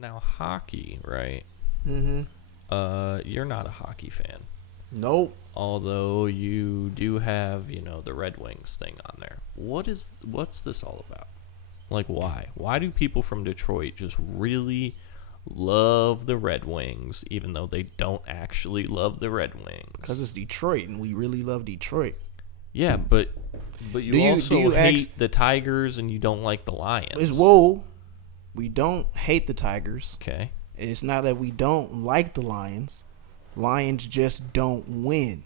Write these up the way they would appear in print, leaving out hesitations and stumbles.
Now hockey, right? Mm-hmm. You're not a hockey fan. Nope. Although you do have, the Red Wings thing on there. What's this all about? Like, why? Why do people from Detroit just really love the Red Wings, even though they don't actually love theRed Wings? Because it's Detroit, and we really love Detroit. Yeah, but you also hate the Tigers, and you don't like the Lions. We don't hate the Tigers. Okay. It's not that we don't like the Lions. Lions just don't win.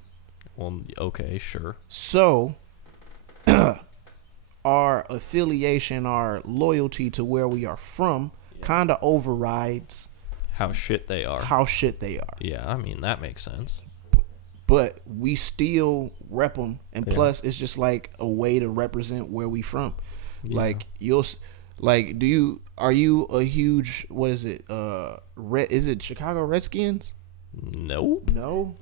Well, okay, sure. So, our affiliation, our loyalty to where we are from kind of overrides how shit they are. Yeah, I mean, that makes sense. But we still rep them, and plus, it's just like a way to represent where we from. Yeah. Are you a huge, what is it? Is it Chicago Redskins? Nope. No.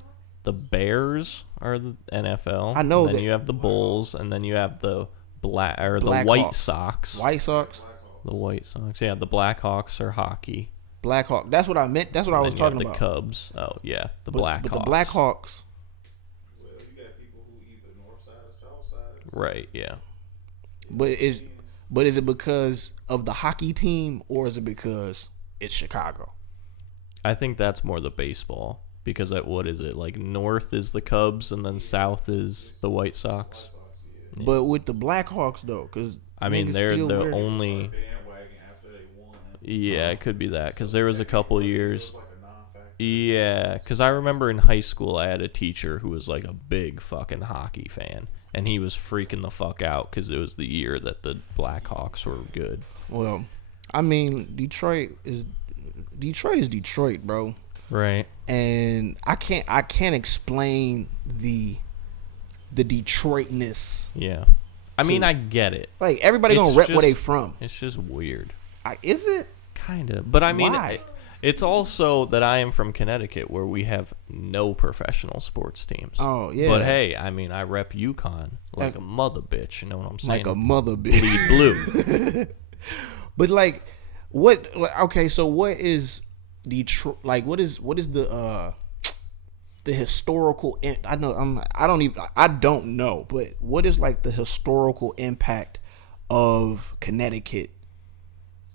The Bears are the NFL. I know that. Then you have the Bulls, and then you have the White Sox. White Sox. The White Sox. Yeah, the Blackhawks are hockey. Blackhawk. That's what I meant. That's what I was talking about. The Cubs. Oh yeah, Blackhawks. But the Blackhawks. Well, you got people who either north side or south side. Right. Yeah. But is it because of the hockey team, or is it because it's Chicago? I think that's more the baseball, because what is it, like north is the Cubs and then south is the White Sox. Yeah. But with the Blackhawks though, because I mean they're the only. Yeah, it could be that, because there was a couple years. Yeah, because I remember in high school I had a teacher who was like a big fucking hockey fan, and he was freaking the fuck out because it was the year that the Blackhawks were good. Well, I mean, Detroit is Detroit, bro. Right. And I can't explain the Detroitness. Yeah. I mean, I get it. Like, everybody gonna rep where they from. It's just weird. Is it? Kind of. But I mean, why? It's also that I am from Connecticut, where we have no professional sports teams. Oh, yeah. But hey, I mean, I rep UConn like a mother bitch. You know what I'm saying? Like a mother bitch. Bleed blue. But like, what? Okay, so what is Detroit? Like, what is the historical? I don't know. But what is like the historical impact of Connecticut?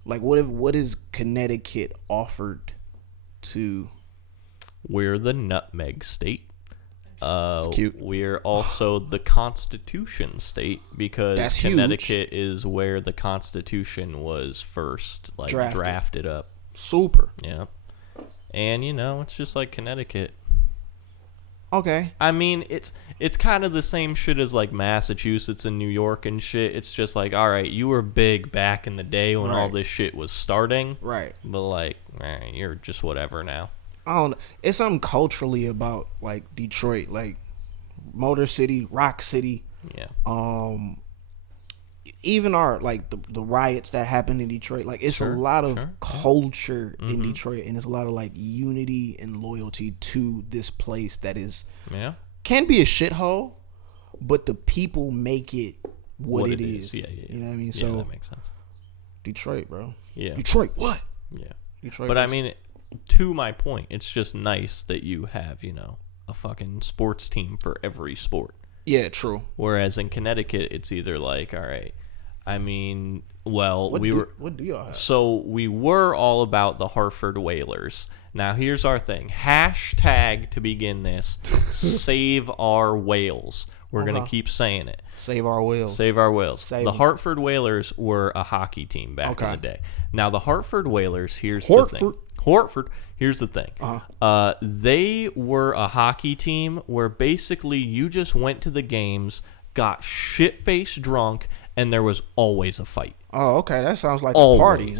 Like, what is Connecticut offered to? We're the nutmeg state. It's cute. We're also the Constitution state, because That's Connecticut is where the Constitution was first drafted up. Super. Yeah. And it's just like Connecticut. Okay. I mean, it's kind of the same shit as like Massachusetts and New York and shit. It's just like, all right, you were big back in the day when all this shit was starting. Right. But like, you're just whatever now. I don't know. It's something culturally about like Detroit, like Motor City, Rock City. Yeah. Even our like the riots that happened in Detroit, like it's a lot of culture in Detroit, and it's a lot of like unity and loyalty to this place that is can be a shithole, but the people make it what it is. Yeah. You know what I mean? Yeah, So that makes sense. Detroit, bro. Yeah. Detroit, what? Yeah. Detroit. But I mean, to my point, it's just nice that you have, a fucking sports team for every sport. Yeah, true. Whereas in Connecticut, it's either like, all right, I mean, well, what do y'all have? So we were all about the Hartford Whalers. Now here's our thing. Hashtag to begin this, save our whales. We're going to keep saying it. Save our whales. Save our whales. Save the them. Hartford Whalers were a hockey team back in the day. Now the Hartford Whalers, here's the thing. Here's the thing. They were a hockey team where basically you just went to the games, got shit-faced drunk, and there was always a fight. Oh, okay. That sounds like a party.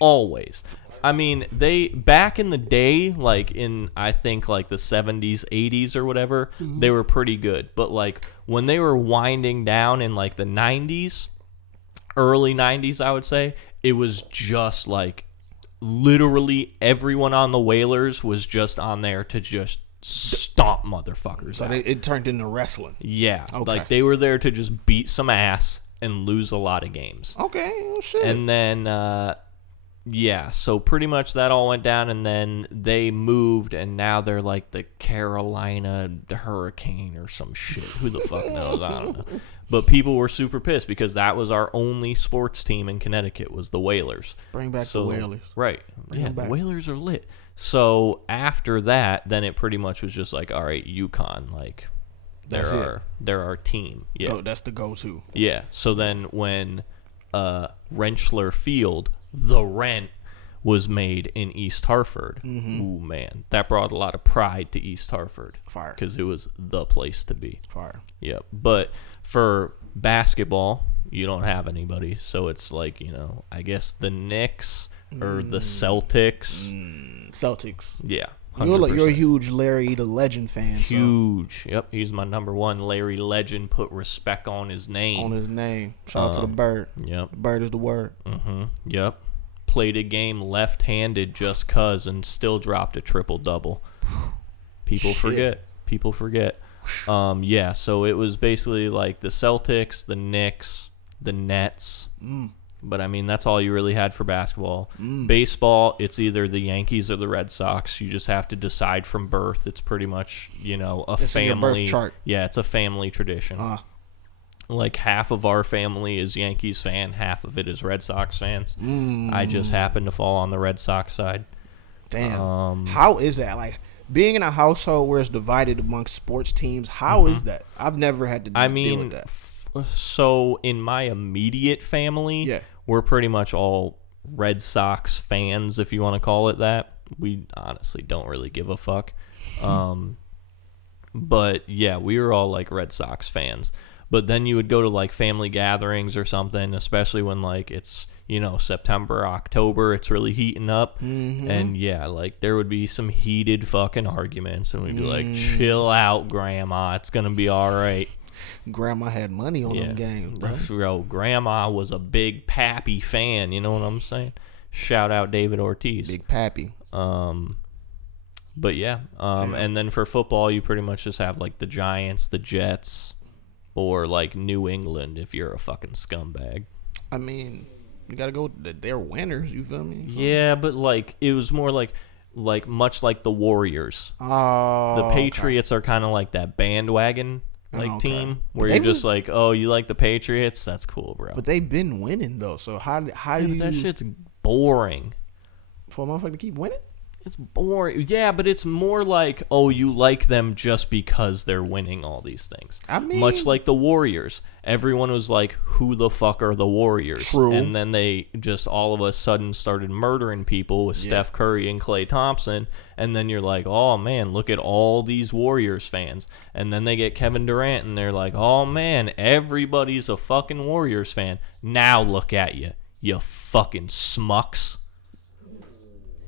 Always. I mean, they back in the day, like in I think like the 70s, 80s or whatever, they were pretty good. But like when they were winding down in like the 90s, early 90s, I would say, it was just like literally everyone on the Whalers was just on there to just stomp motherfuckers. So it turned into wrestling. Yeah. Okay. Like they were there to just beat some ass and lose a lot of games. Okay, well, shit. And then Yeah, so pretty much that all went down, and then they moved, and now they're like the Carolina Hurricane or some shit. Who the fuck knows? I don't know. But people were super pissed because that was our only sports team in Connecticut was the Whalers. Bring back the Whalers. Right. Bring Yeah, them the back. Whalers are lit. So after that, then it pretty much was just like, all right, UConn, like they're our team. Yeah. Oh, that's the go-to. Yeah. So then when Rentschler Field, the Rent, was made in East Hartford, ooh, man, that brought a lot of pride to East Hartford. Fire. Because it was the place to be. Fire. Yeah. But for basketball, you don't have anybody. So it's like, I guess the Knicks or the Celtics. Celtics. Yeah. You're a huge Larry the Legend fan. Huge. So. Yep. He's my number one. Larry Legend put respect on his name. On his name. Shout out to the bird. Yep. The bird is the word. Yep. Played a game left-handed just cuz and still dropped a triple-double. People forget. Yeah, so it was basically like the Celtics, the Knicks, the Nets. But, I mean, that's all you really had for basketball. Baseball, it's either the Yankees or the Red Sox. You just have to decide from birth. It's pretty much, a It's in your family. birth chart. Yeah, it's a family tradition. Like half of our family is Yankees fan, half of it is Red Sox fans. I just happen to fall on the Red Sox side. Damn. How is that? Like, being in a household where it's divided amongst sports teams, how is that? I've never had to deal with that. So in my immediate family, we're pretty much all Red Sox fans, if you want to call it that. We honestly don't really give a fuck. But yeah, we were all like Red Sox fans. But then you would go to like family gatherings or something, especially when like it's, September, October, it's really heating up. And yeah, like there would be some heated fucking arguments and we'd be like, chill out, Grandma. It's going to be all right. Grandma had money on them games, bro. Bro, Grandma was a big Pappy fan. You know what I'm saying? Shout out David Ortiz. Big Pappy. But yeah. And then for football, you pretty much just have like the Giants, the Jets, or like New England if you're a fucking scumbag. I mean, you gotta go. They're winners. You feel me? So. Yeah, but like it was more like much like the Warriors. Oh, the Patriots are kind of like that bandwagon team where you're just like, oh, you like the Patriots? That's cool, bro. But they've been winning though. So how do you? That shit's boring. For a motherfucker to keep winning? It's boring. Yeah, but it's more like, oh, you like them just because they're winning all these things. I mean, much like the Warriors. Everyone was like, who the fuck are the Warriors? True. And then they just all of a sudden started murdering people with Steph Curry and Klay Thompson. And then you're like, oh, man, look at all these Warriors fans. And then they get Kevin Durant and they're like, oh, man, everybody's a fucking Warriors fan. Now look at you, you fucking smucks.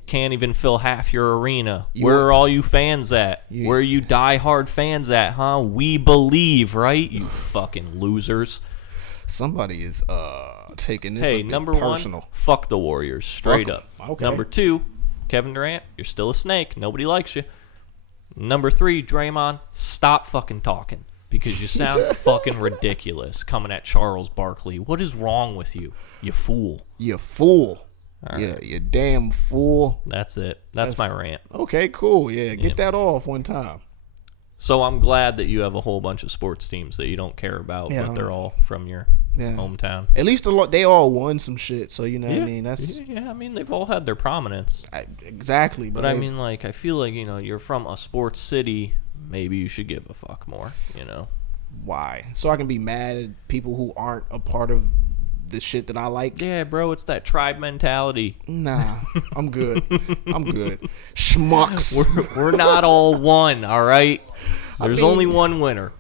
Can't even fill half your arena. Where are all you fans at? Where are you diehard fans at, huh? We believe, right? You fucking losers. Somebody is taking this Hey, a bit number personal. one, fuck the Warriors, straight up. Okay. Number two, Kevin Durant, you're still a snake. Nobody likes you. Number three, Draymond, stop fucking talking because you sound fucking ridiculous coming at Charles Barkley. What is wrong with you, you fool? You fool. Right. Yeah, you damn fool. That's it. That's my rant. Okay, cool. Yeah, get that off one time. So I'm glad that you have a whole bunch of sports teams that you don't care about, but they're all from your hometown. At least they all won some shit, so you know what I mean. That's I mean they've all had their prominence. Exactly, but I mean, like, I feel like you're from a sports city. Maybe you should give a fuck more. Why? So I can be mad at people who aren't a part of the shit that I like. Yeah, bro, it's that tribe mentality. Nah, I'm good. I'm good. Schmucks. We're not all one, all right? There's only one winner.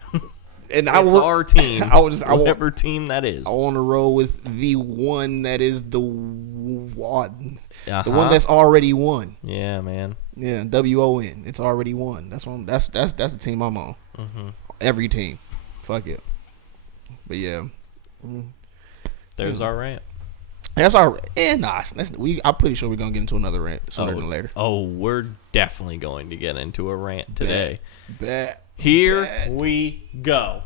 And it's our team. Whatever team that is. I want to roll with the one that is the one. The one that's already won. Yeah, man. Yeah, WON. It's already won. That's one. That's the team I'm on. Every team. Fuck it. But yeah. There's our rant. That's our I'm pretty sure we're gonna get into another rant sooner than later. Oh, we're definitely going to get into a rant today. Bet. Here we go.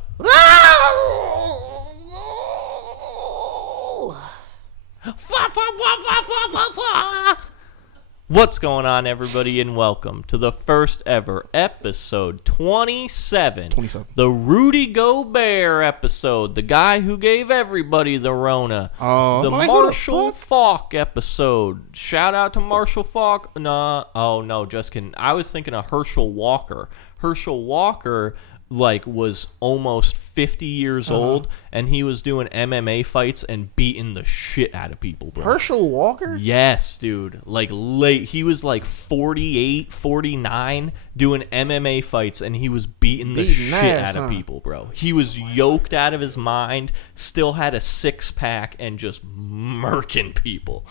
What's going on, everybody, and welcome to the first ever episode 27. The Rudy Gobert episode, the guy who gave everybody the Rona. The Marshall Faulk episode. Shout out to Marshall Faulk. No, just kidding. I was thinking of Herschel Walker. Herschel Walker was almost 50 years old, and he was doing MMA fights and beating the shit out of people, bro. Herschel Walker? Yes, dude. He was 48, 49 doing MMA fights, and he was beating the shit out of people, bro. He was yoked out of his mind, still had a six-pack, and just murking people.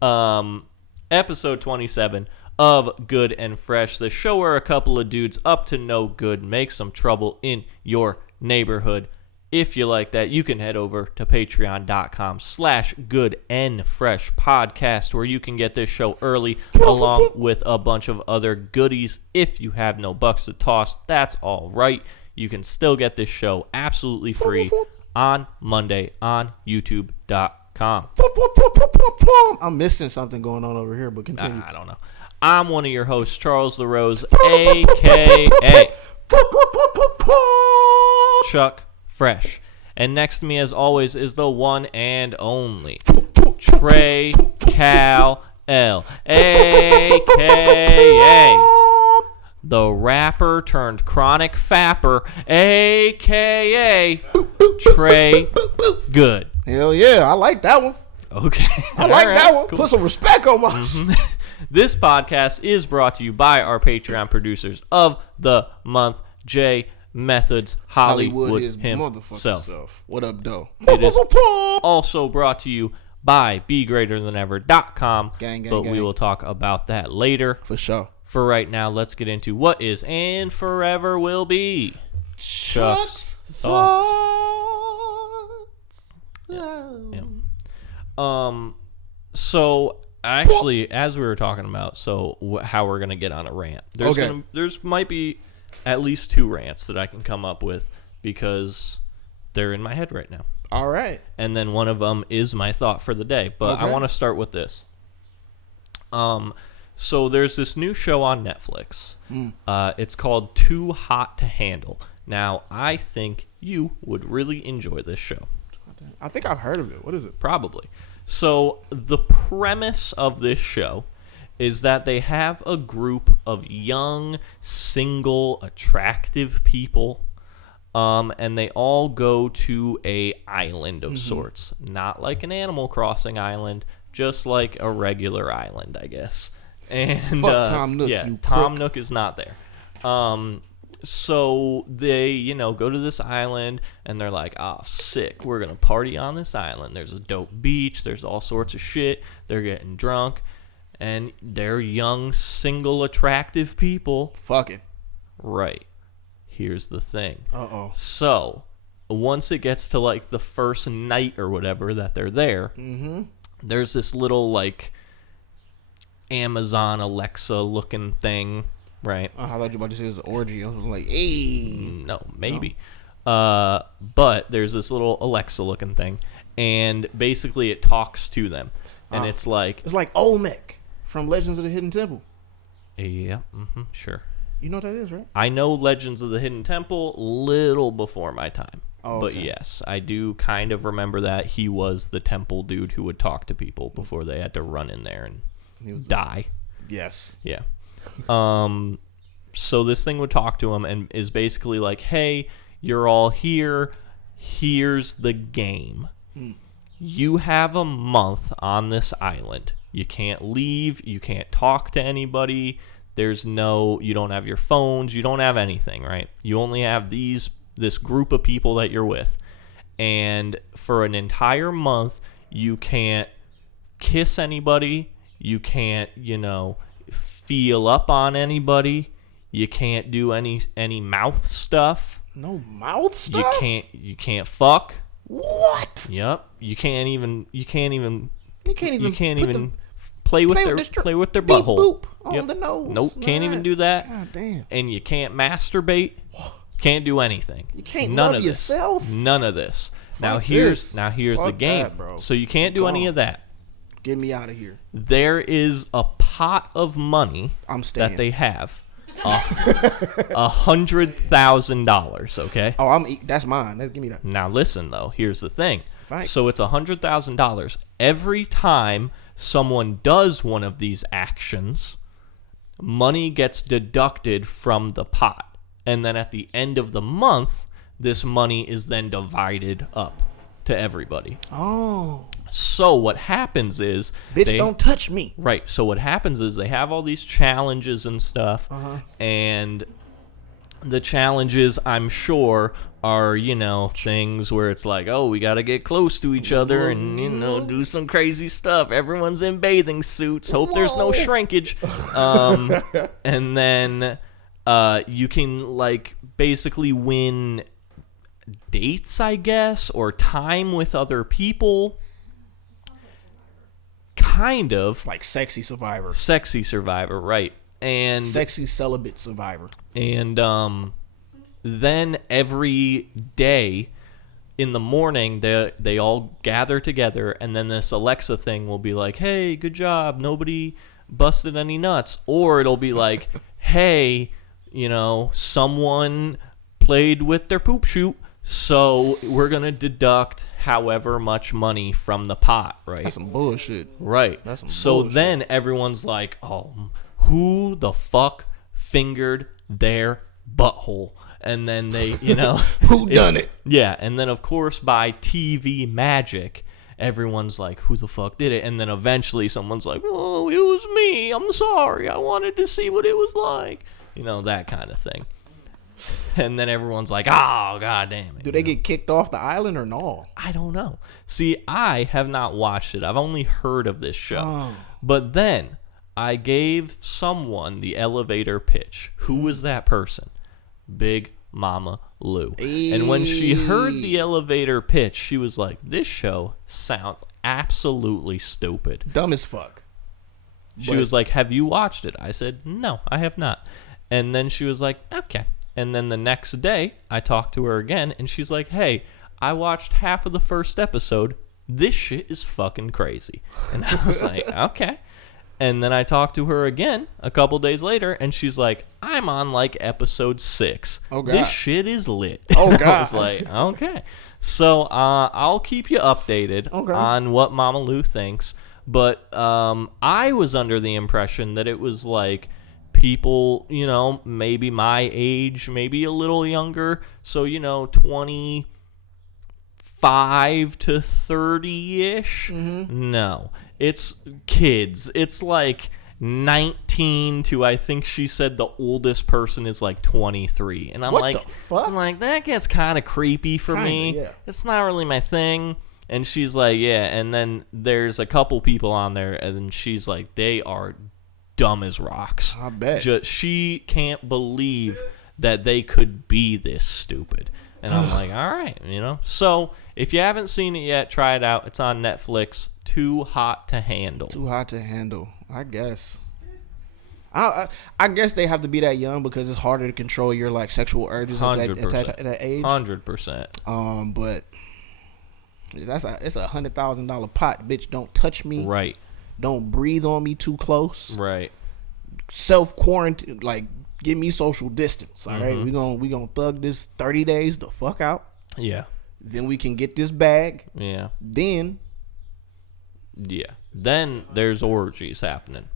Episode 27 of Good and Fresh, the show where a couple of dudes up to no good make some trouble in your neighborhood. If you like that, you can head over to patreon.com/goodandfreshpodcast, where you can get this show early along with a bunch of other goodies. If you have no bucks to toss, that's all right. You can still get this show absolutely free on Monday on youtube.com. I'm missing something going on over here, but continue. I don't know. I'm one of your hosts, Charles LaRose, a.k.a. Chuck Fresh. And next to me, as always, is the one and only Trey Cal L, a.k.a. the rapper turned chronic fapper, a.k.a. Trey Good. Hell yeah, I like that one. Okay. I like that one. Cool. Put some respect on my This podcast is brought to you by our Patreon producers of the month, J Methods, Hollywood himself. What up, though? It is also brought to you by BeGreaterThanEver.com, we will talk about that later. For sure. For right now, let's get into what is and forever will be Chuck's thoughts. Yeah. So actually, as we were talking about, how we're gonna get on a rant. There's might be at least two rants that I can come up with because they're in my head right now. All right. And then one of them is my thought for the day, but I want to start with this. So there's this new show on Netflix. It's called Too Hot to Handle. Now, I think you would really enjoy this show. I think I've heard of it. What is it? Probably. So the premise of this show is that they have a group of young, single, attractive people, and they all go to a island of sorts. Not like an Animal Crossing island, just like a regular island, I guess. And fuck Tom Nook, Tom Nook is not there. So they, go to this island, and they're like, sick, we're going to party on this island. There's a dope beach. There's all sorts of shit. They're getting drunk, and they're young, single, attractive people. Fucking. Right. Here's the thing. Uh-oh. So once it gets to, the first night or whatever that they're there, there's this little, Amazon Alexa-looking thing. Right. I thought you were about to say it was an orgy. I was like, hey. No, maybe. No. But there's this little Alexa-looking thing, and basically it talks to them. And it's like... It's like Olmec from Legends of the Hidden Temple. Yeah, sure. You know what that is, right? I know Legends of the Hidden Temple little before my time. Oh, okay. But yes, I do kind of remember that he was the temple dude who would talk to people before they had to run in there and die. Yes. Yeah. So this thing would talk to him and is basically like, hey, you're all here. Here's the game. You have a month on this island. You can't leave. You can't talk to anybody. You don't have your phones. You don't have anything, right? You only have this group of people that you're with. And for an entire month, you can't kiss anybody. You can't, feel up on anybody. You can't do any mouth stuff. No mouth stuff? You can't fuck. What? Yep. You can't even play with their butthole. Boop on the nose. Nope, can't even do that. God damn. And you can't masturbate. Can't do anything. You can't love yourself. None of this. Now here's the game. That, bro. So you can't do any of that. Get me out of here. There is a pot of money I'm staying. that they have. $100,000, okay? Oh, that's mine. Give me that. Now listen though, here's the thing. Right. So it's $100,000 every time someone does one of these actions. Money gets deducted from the pot, and then at the end of the month, this money is then divided up to everybody. Oh, so what happens is, bitch, don't touch me. Right. So what happens is they have all these challenges and stuff, and the challenges, I'm sure, are, things where it's like, oh, we got to get close to each other and, do some crazy stuff. Everyone's in bathing suits. Hope there's no shrinkage. And then you can, basically win dates, I guess, or time with other people. Kind of. Like Sexy Survivor. Sexy Survivor, right. And Sexy Celibate Survivor. And then every day in the morning, they all gather together, and then this Alexa thing will be like, hey, good job, nobody busted any nuts. Or it'll be like, hey, someone played with their poop chute, so we're going to deduct however much money from the pot, right? That's some bullshit. Right. That's some so bullshit. Then everyone's like, oh, who the fuck fingered their butthole? And then they, Who done it? Yeah. And then, of course, by TV magic, everyone's like, who the fuck did it? And then eventually someone's like, oh, it was me. I'm sorry. I wanted to see what it was like. That kind of thing. And then everyone's like, oh, god damn it. Do they get kicked off the island or no? I don't know. See, I have not watched it. I've only heard of this show. Oh. But then I gave someone the elevator pitch. Who was that person? Big Mama Lou. And when she heard the elevator pitch, she was like, this show sounds absolutely stupid. Dumb as fuck. She was like, have you watched it? I said, no, I have not. And then she was like, okay. And then the next day, I talked to her again, and she's like, hey, I watched half of the first episode. This shit is fucking crazy. And I was like, okay. And then I talked to her again a couple days later, and she's like, I'm on episode 6. Oh, God. This shit is lit. Oh, God. I was like, okay. So I'll keep you updated on what Mama Lou thinks. But I was under the impression that it was people, maybe my age, maybe a little younger. So, 25 to 30-ish. Mm-hmm. No, it's kids. It's 19 to, I think she said the oldest person is 23. And I'm what the fuck? I'm like, that gets kind of creepy for me. Yeah. It's not really my thing. And she's like, yeah. And then there's a couple people on there, and she's like, they are dumb as rocks. I bet. She can't believe that they could be this stupid. And I'm like, all right, So if you haven't seen it yet, try it out. It's on Netflix. Too Hot to Handle. Too hot to handle, I guess. I guess they have to be that young because it's harder to control your sexual urges at that age. 100%. But it's a $100,000 pot, bitch. Don't touch me. Right. Don't breathe on me too close. Right. Self-quarantine, give me social distance. All right, Mm-hmm. we gonna thug this 30 days the fuck out. Yeah. Then we can get this bag. Yeah. Then there's orgies happening.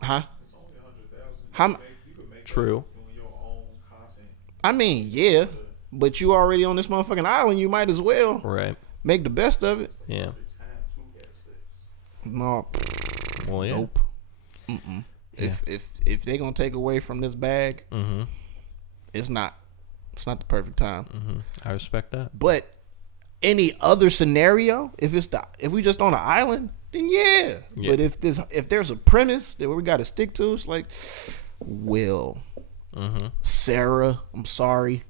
Huh? It's only 100,000. How? You can make True. doing your own content. I mean, yeah, but you already on this motherfucking island. You might as well Right. make the best of it. Yeah. Time to have sex. No. Well, yeah. Nope. Mm-mm. Yeah. If they gonna take away from this bag, Mm-hmm. it's not the perfect time. Mm-hmm. I respect that. But any other scenario, if we just on an island, then yeah. Yeah. But if there's a premise that we got to stick to, it's Will, Sarah, I'm sorry,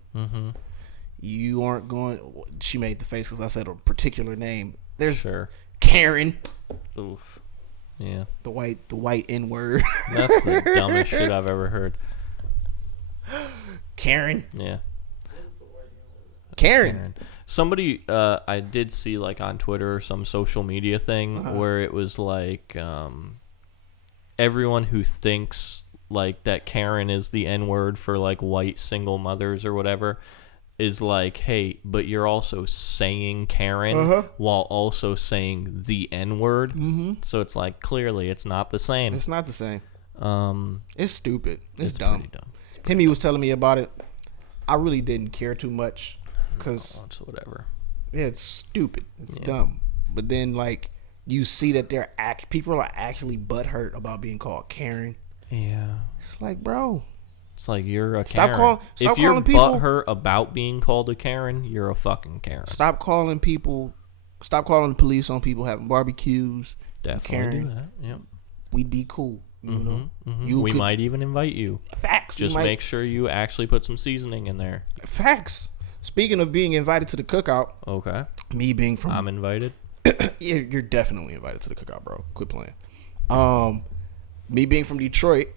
you aren't going. She made the face because I said a particular name. There's Sure. Karen, Oof. Yeah. the white N word. That's the dumbest shit I've ever heard. Karen. Yeah. Karen. Somebody, I did see like on Twitter or some social media thing where it was like everyone who thinks like that Karen is the N-word for like white single mothers or whatever is like, hey, but you're also saying Karen while also saying the N-word. So it's like, clearly it's not the same. It's not the same. It's stupid. It's dumb. Pretty dumb. Himmy was telling me about it. I really didn't care too much because whatever. Yeah, it's stupid. It's dumb. But then like you see that people are actually butthurt about being called Karen. Yeah. It's like, bro. It's like you're a Stop Karen. Stop if you're calling people butthurt about being called a Karen, you're a fucking Karen. Stop calling the police on people having barbecues. Definitely Karen. do that. Yep. We'd be cool. You know? We might even invite you. Facts. Just make sure you actually put some seasoning in there. Facts. Speaking of being invited to the cookout. Okay. Me being from. I'm invited. You're definitely invited to the cookout, bro. Quit playing. Me being from Detroit,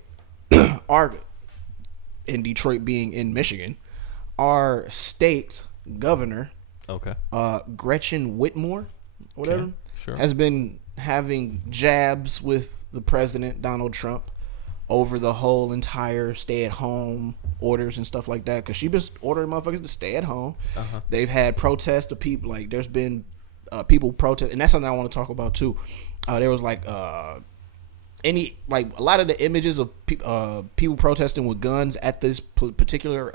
in Detroit being in Michigan, our state governor, Gretchen Whitmer, whatever, has been having jabs with the president, Donald Trump, over the whole entire stay-at-home orders and stuff like that, because she been ordering motherfuckers to stay at home. They've had protests of people, like there's been people protest, and that's something I want to talk about too. There was like a lot of the images of people protesting with guns at this particular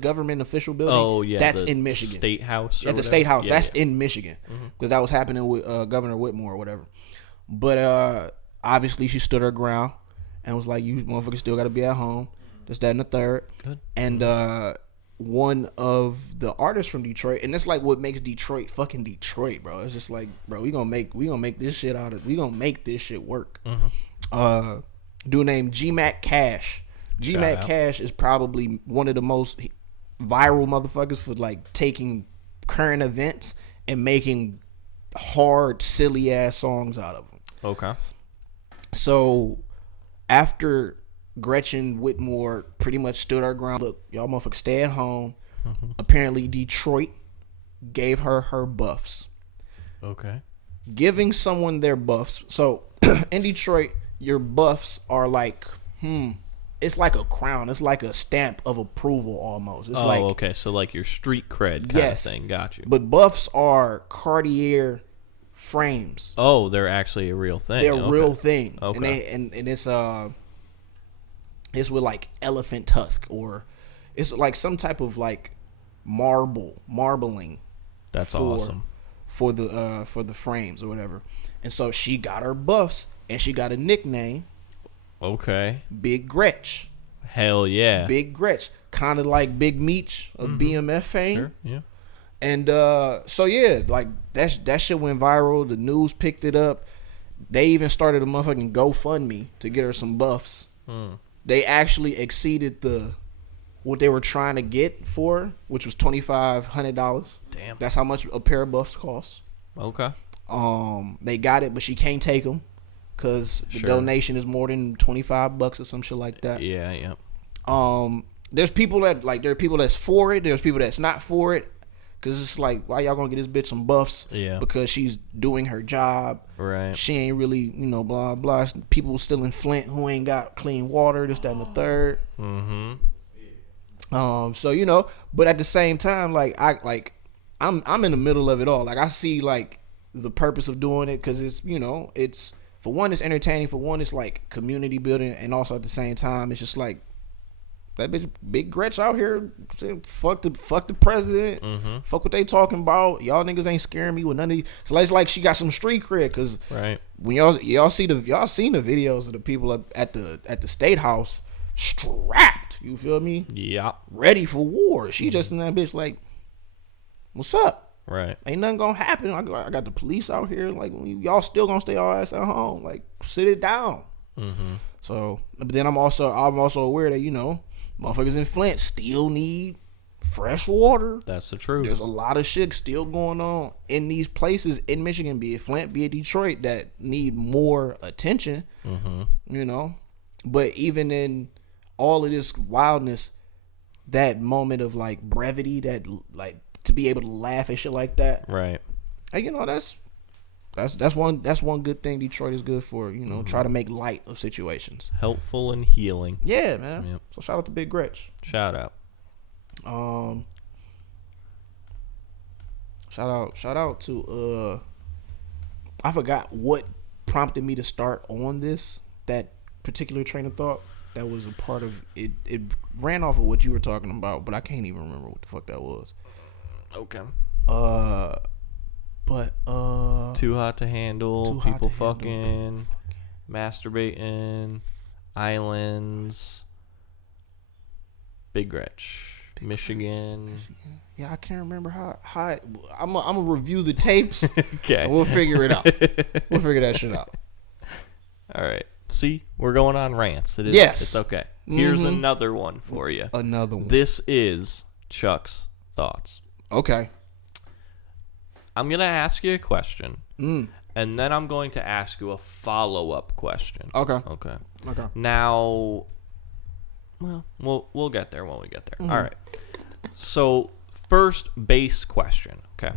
government official building. Oh yeah, that's in Michigan. State House. Yeah, the State House. That's in Michigan, because that was happening with Governor Whitmer or whatever. But obviously she stood her ground and was like, "You motherfuckers still got to be at home." This, that, and the third. Good. And one of the artists from Detroit, and that's like what makes Detroit fucking Detroit, bro. It's just like, bro, we gonna make this shit work. Dude named G-Mac Cash. G-Mac Cash is probably one of the most viral motherfuckers for like taking current events and making hard, silly ass songs out of them. Okay. So after Gretchen Whitmer pretty much stood her ground, look, y'all motherfuckers stay at home. Apparently Detroit gave her buffs. Okay. Giving someone their buffs. So in Detroit, your buffs are like, it's like a crown. It's like a stamp of approval almost. It's okay. So like your street cred kind of thing. Got you. But buffs are Cartier frames. Oh, they're actually a real thing. They're a real thing. Okay. And it's with like elephant tusk, or it's like some type of like marbling. That's awesome. For the frames or whatever. And so she got her buffs, and she got a nickname. Okay. Big Gretch. Hell yeah. Big Gretch. Kind of like Big Meech of BMF fame. Sure, yeah. And so yeah, like that shit went viral. The news picked it up. They even started a motherfucking GoFundMe to get her some buffs. They actually exceeded what they were trying to get for her, which was $2,500. Damn. That's how much a pair of buffs costs. Okay. They got it, but she can't take them because the donation is more than $25 or some shit like that. Yeah. There's people that like, there are people that's for it. There's people that's not for it. Cause it's like, why y'all gonna get this bitch some buffs? Yeah. Because she's doing her job. Right. She ain't really, blah blah. People still in Flint who ain't got clean water. This, that, and the third. So but at the same time, I'm in the middle of it all. Like I see like the purpose of doing it, cause it's it's, for one, it's entertaining. For one, it's like community building, and also at the same time, it's just like, that bitch Big Gretch out here saying fuck the president. Fuck what they talking about. Y'all niggas ain't scaring me with none of these. So it's like she got some street cred, cause when y'all seen the videos of the people at the State House strapped. You feel me? Yeah. Ready for war. She just in that bitch like, what's up? Right. Ain't nothing gonna happen. I got the police out here. Like, y'all still gonna stay y'all ass at home. Like, sit it down. So, but then I'm also aware that motherfuckers in Flint still need fresh water. That's the truth. There's a lot of shit still going on in these places in Michigan, be it Flint, be it Detroit, that need more attention. But even in all of this wildness, that moment of like brevity, that like to be able to laugh at shit like that. Right. And, you know, that's one good thing Detroit is good for. You know, try to make light of situations. Helpful and healing. Yeah, man. Yep. So shout out to Big Gretch. Shout out. Shout out to I forgot what prompted me to start on that particular train of thought. That was a part of it. It ran off of what you were talking about, but I can't even remember what the fuck that was. Okay. But Too hot to handle. Too hot People to fucking masturbating. Islands. Big Gretch. Michigan. yeah, I can't remember how I'm gonna review the tapes. Okay. And we'll figure it out. We'll figure that shit out. All right. See, we're going on rants. It is. Yes. It's okay. Here's another one for you. Another one. This is Chuck's thoughts. Okay. I'm going to ask you a question, and then I'm going to ask you a follow-up question. Okay. Okay. Okay. Now, well, we'll get there when we get there. All right. So, first base question, okay?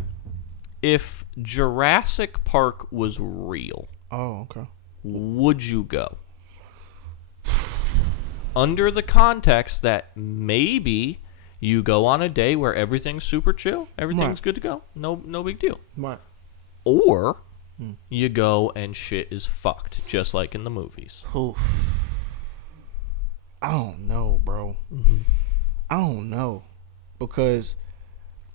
If Jurassic Park was real, Oh, okay. would you go? Under the context that maybe you go on a day where everything's super chill, everything's good to go, no big deal. Right. Or you go and shit is fucked, just like in the movies. Oof. I don't know, bro. I don't know. Because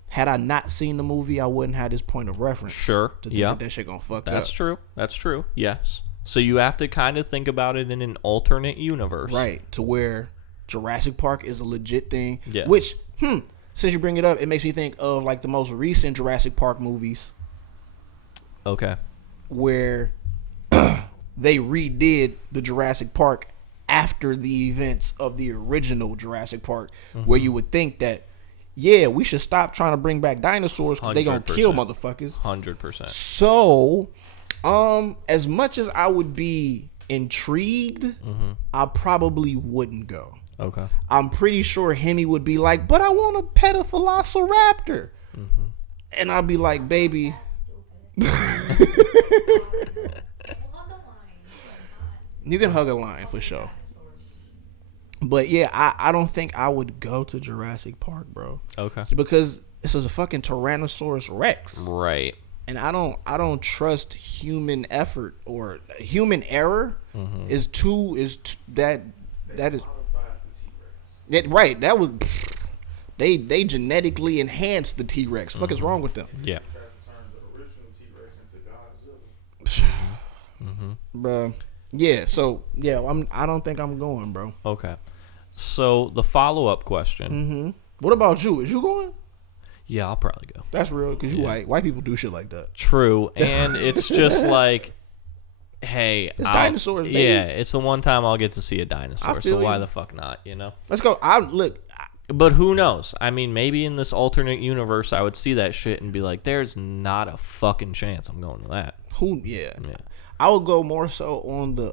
had I not seen the movie, I wouldn't have this point of reference. Sure. To think that shit gonna fuck up. That's true. That's true. Yes. So you have to kind of think about it in an alternate universe. Right. To where Jurassic Park is a legit thing. Yes. Which, since you bring it up, it makes me think of like the most recent Jurassic Park movies Okay. where they redid the Jurassic Park after the events of the original Jurassic Park, where you would think that, yeah, we should stop trying to bring back dinosaurs because they gonna kill 100%. motherfuckers. 100%. So, as much as I would be intrigued, I probably wouldn't go. Okay. I'm pretty sure Hemi would be like, but I want to pet a velociraptor. And I'd be like, baby. You can hug a lion for sure. But yeah, I don't think I would go to Jurassic Park, bro. Okay. Because this is a fucking Tyrannosaurus Rex. Right. And I don't trust human effort or human error is that is that right. That was they genetically enhanced the T-Rex. Fuck is wrong with them? Yeah. Tried to turn the original T-Rex into Godzilla. Bro. Yeah, so yeah, I don't think I'm going, bro. Okay. So the follow-up question. What about you? Is you going? Yeah, I'll probably go. That's real, because you white. White people do shit like that. True. And it's just like, hey, It's dinosaurs, baby. Yeah, it's the one time I'll get to see a dinosaur. So feel why you. the fuck not, you know? Let's go. But who knows? I mean, maybe in this alternate universe, I would see that shit and be like, there's not a fucking chance I'm going to that. Yeah. Yeah. I would go more so on the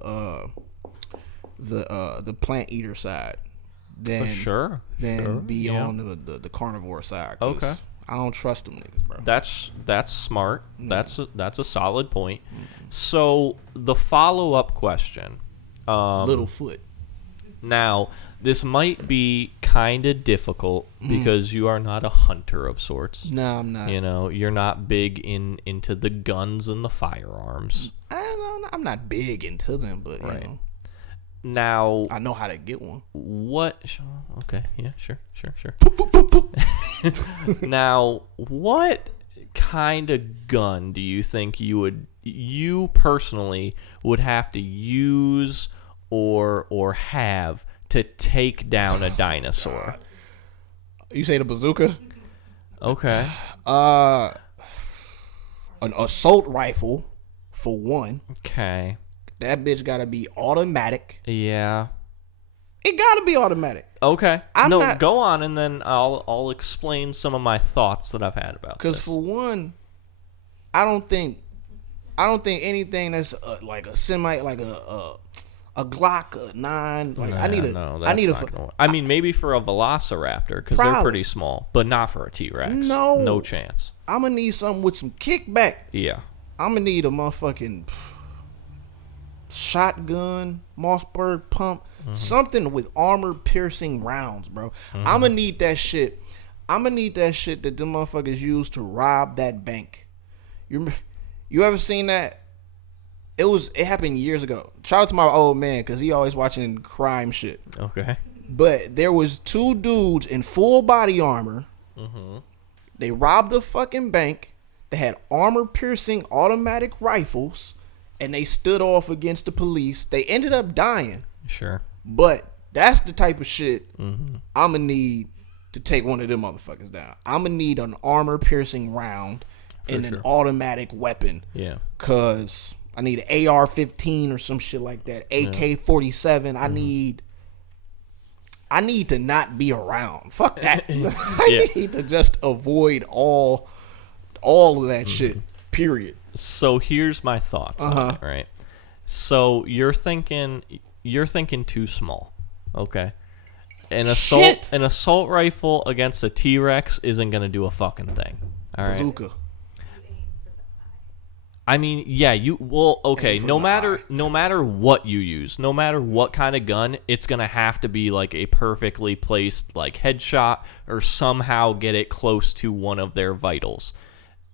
plant eater side than For sure. be Yeah. on the carnivore side. 'Cause Okay. I don't trust them niggas, bro. That's smart. That's a solid point. So the follow-up question. Littlefoot. Now, this might be kind of difficult because you are not a hunter of sorts. No, I'm not. You know, you're not big into the guns and the firearms. I'm not big into them, but you Right. know, Now, I know how to get one. okay, yeah, sure. Now, what kind of gun do you think you personally would have to use or have to take down a dinosaur? You say the bazooka? Okay. An assault rifle, for one. Okay. That bitch gotta be automatic. Yeah. It gotta be automatic. Okay. I'm no, not- go on, and then I'll explain some of my thoughts that I've had about Because this. for one, I don't think anything that's like a semi, like a a Glock, a 9. Like I need a. No, I need a. not gonna work. I mean, maybe for a Velociraptor because they're Probably. pretty small, but not for a T-Rex. No. chance. I'm gonna need something with some kickback. Yeah. I'm gonna need a motherfucking shotgun, Mossberg pump, something with armor-piercing rounds, bro. I'm gonna need that shit. I'm gonna need that shit that them motherfuckers use to rob that bank. You ever seen that? It happened years ago. Shout out to my old man because he always watching crime shit. Okay. But there was 2 dudes in full body armor. They robbed the fucking bank. They had armor-piercing automatic rifles, and they stood off against the police. They ended up dying. Sure. But that's the type of shit I'm gonna need to take one of them motherfuckers down. I'm gonna need an armor-piercing round and an automatic weapon. Yeah. Cause I need an AR-15 or some shit like that. AK-47. I need to not be around. Fuck that. I need to just avoid all of that shit. Period. So here's my thoughts on it, right? So you're thinking too small. Okay. An assault rifle against a T-Rex isn't gonna do a fucking thing. All right. Bazooka. I mean, yeah, no matter what you use, no matter what kind of gun, it's going to have to be like a perfectly placed like headshot or somehow get it close to one of their vitals.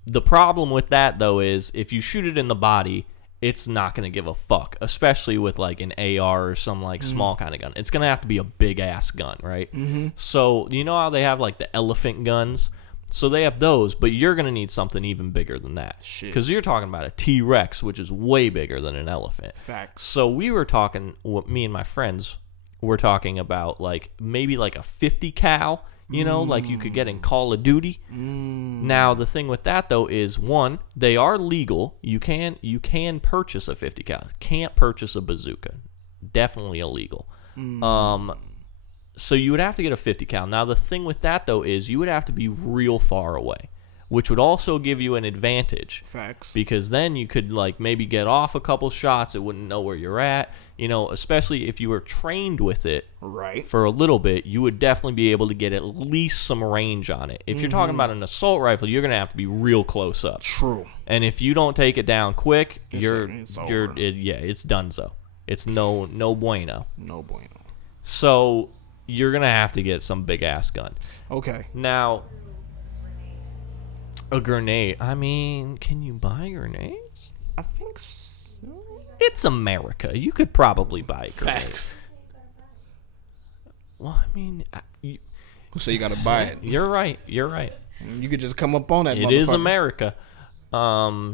The problem with that though is if you shoot it in the body, it's not going to give a fuck, especially with like an AR or some like small kind of gun. It's going to have to be a big ass gun, right? So, you know how they have like the elephant guns? So they have those, but you're going to need something even bigger than that. Shit. Because you're talking about a T-Rex, which is way bigger than an elephant. Facts. So we were talking, me and my friends were talking about like maybe like a 50 cal, you know, like you could get in Call of Duty. Now the thing with that though is, one, they are legal. You can purchase a 50 cal. Can't purchase a bazooka. Definitely illegal. So you would have to get a 50 cal. Now the thing with that though is you would have to be real far away, which would also give you an advantage. Facts. Because then you could like maybe get off a couple shots. It wouldn't know where you're at. You know, especially if you were trained with it for a little bit, you would definitely be able to get at least some range on it. If you're talking about an assault rifle, you're going to have to be real close up. True. And if you don't take it down quick, it's donezo. It's no bueno. No bueno. So you're going to have to get some big ass gun. Okay. Now, a grenade. I mean, can you buy grenades? I think so. It's America. You could probably buy grenades. Facts. Well, I mean, So you got to buy it. You're right. You could just come up on that. It is America. I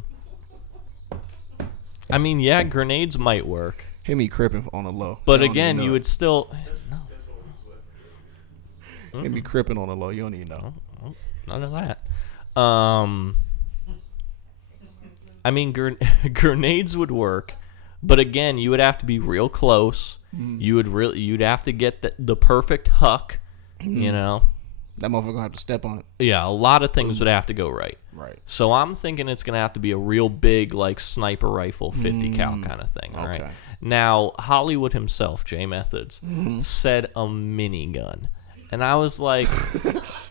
mean, yeah, grenades might work. Hit me cripping on the low. But again, you would still. Hit me cripping on the low. You don't even know. None of that. I mean, grenades would work, but again, you would have to be real close. You'd have to get the perfect huck. You know, that motherfucker gonna have to step on it. Yeah, a lot of things would have to go right. Right. So I'm thinking it's gonna have to be a real big, like sniper rifle, 50 cal kind of thing. All right. Now Hollywood himself, Jay Methods, said a minigun. And I was like,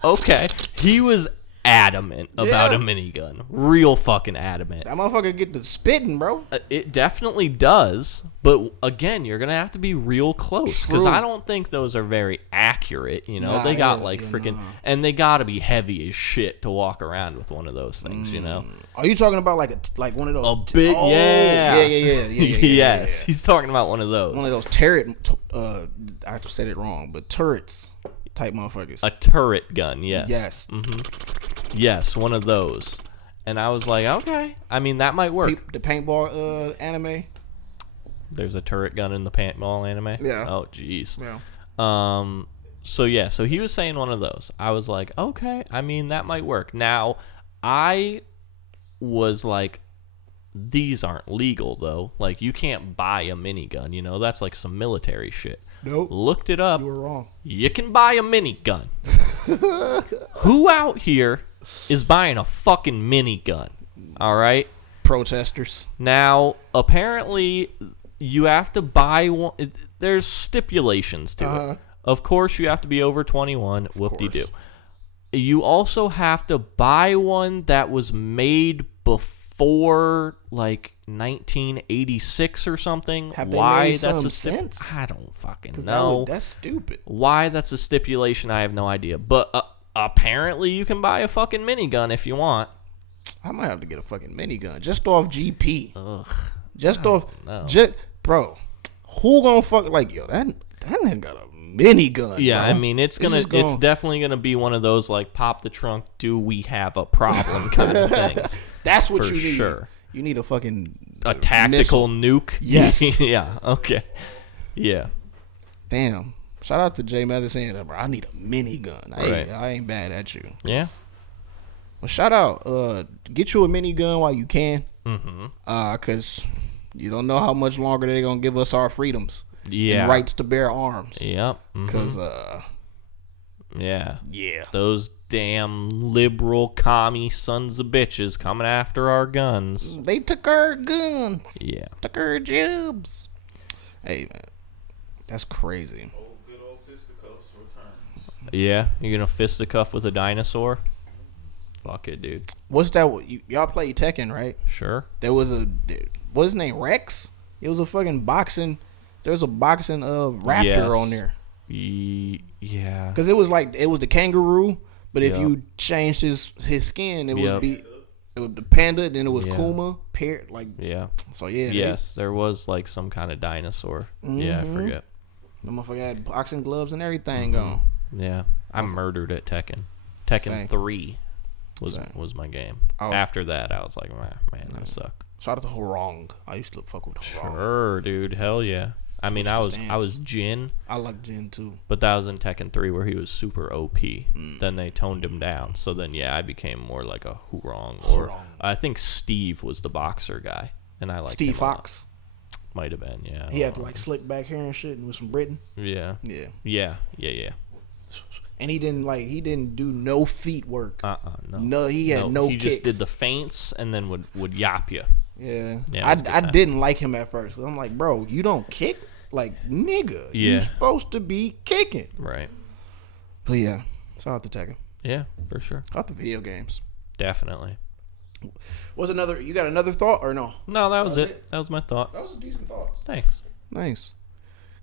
okay. He was adamant about a minigun. Real fucking adamant. That motherfucker get to spitting, bro. It definitely does. But again, you're going to have to be real close. Because I don't think those are very accurate. You know, they got like freaking... And they got to be heavy as shit to walk around with one of those things, you know? Are you talking about like one of those... A big... Yeah. Yes. He's talking about one of those. One of those turret... I said it wrong, but turrets type motherfuckers. A turret gun, yes. Yes. Yes, one of those. And I was like, okay. I mean, that might work. The paintball anime. There's a turret gun in the paintball anime? Yeah. Oh, jeez. Yeah. So he was saying one of those. I was like, okay. I mean, that might work. Now, I was like, these aren't legal, though. Like, you can't buy a minigun, you know? That's like some military shit. Nope. Looked it up. You were wrong. You can buy a minigun. Who out here is buying a fucking minigun? All right? Protesters. Now, apparently, you have to buy one. There's stipulations to it. Of course, you have to be over 21. Whoop-de-doo. You also have to buy one that was made before, like, 1986 or something. Have they made some since? I don't fucking know. That's stupid. Why that's a stipulation, I have no idea. But apparently, you can buy a fucking minigun if you want. I might have to get a fucking minigun just off GP. Ugh. Just off. No. Bro, who gonna fuck like yo? That nigga got a minigun. Yeah, bro. I mean it's definitely gonna be one of those like pop the trunk, do we have a problem kind of things. That's what for you need. Sure. You need a fucking tactical nuke. Yes. Yeah. Okay. Yeah. Damn. Shout out to Jay Mather saying that, bro. I need a minigun. I ain't bad at you. Yeah. Well, shout out. Get you a minigun while you can. Mm-hmm. Cause you don't know how much longer they're gonna give us our freedoms. Yeah. And rights to bear arms. Yep. Mm-hmm. Cause yeah. Yeah. Those damn liberal commie sons of bitches coming after our guns. They took our guns. Yeah. Took our jobs. Hey man, that's crazy. Good old fisticuffs returns. Yeah. You're gonna fisticuff with a dinosaur? Fuck it, dude. What's that? Y'all play Tekken, right? Sure. There was what's his name? Rex. It was a fucking boxing. There was a boxing raptor on there. Yeah. Because it was the kangaroo, but if you changed his skin, it was the panda. Then it was Kuma. Yeah. So yeah. Yes, there was like some kind of dinosaur. Mm-hmm. Yeah, I forget. The motherfucker had boxing gloves and everything on. Yeah, I murdered at Tekken. Tekken Same. 3 was my game. After that, I was like, man, that suck. Shout out to Horong. I used to fuck with Horong. Sure, dude. Hell yeah. I mean, I was Jin. I like Jin too. But that was in Tekken 3 where he was super OP. Then they toned him down. So then, yeah, I became more like a Hurong. Or I think Steve was the boxer guy. And I liked Steve Fox. Might have been, yeah. He had like slick back hair and shit and was from Britain. Yeah. Yeah. And he didn't do no feet work. No. He had no He kicks. just did the feints and then would yap you. Yeah. I didn't like him at first. I'm like, bro, you don't kick? Like, nigga, you supposed to be kicking. Right. But yeah, shout out to Tekken. Yeah, for sure. Shout out to video games. Definitely. You got another thought or no? No, that was it. That was my thought. That was a decent thought. Thanks. Nice.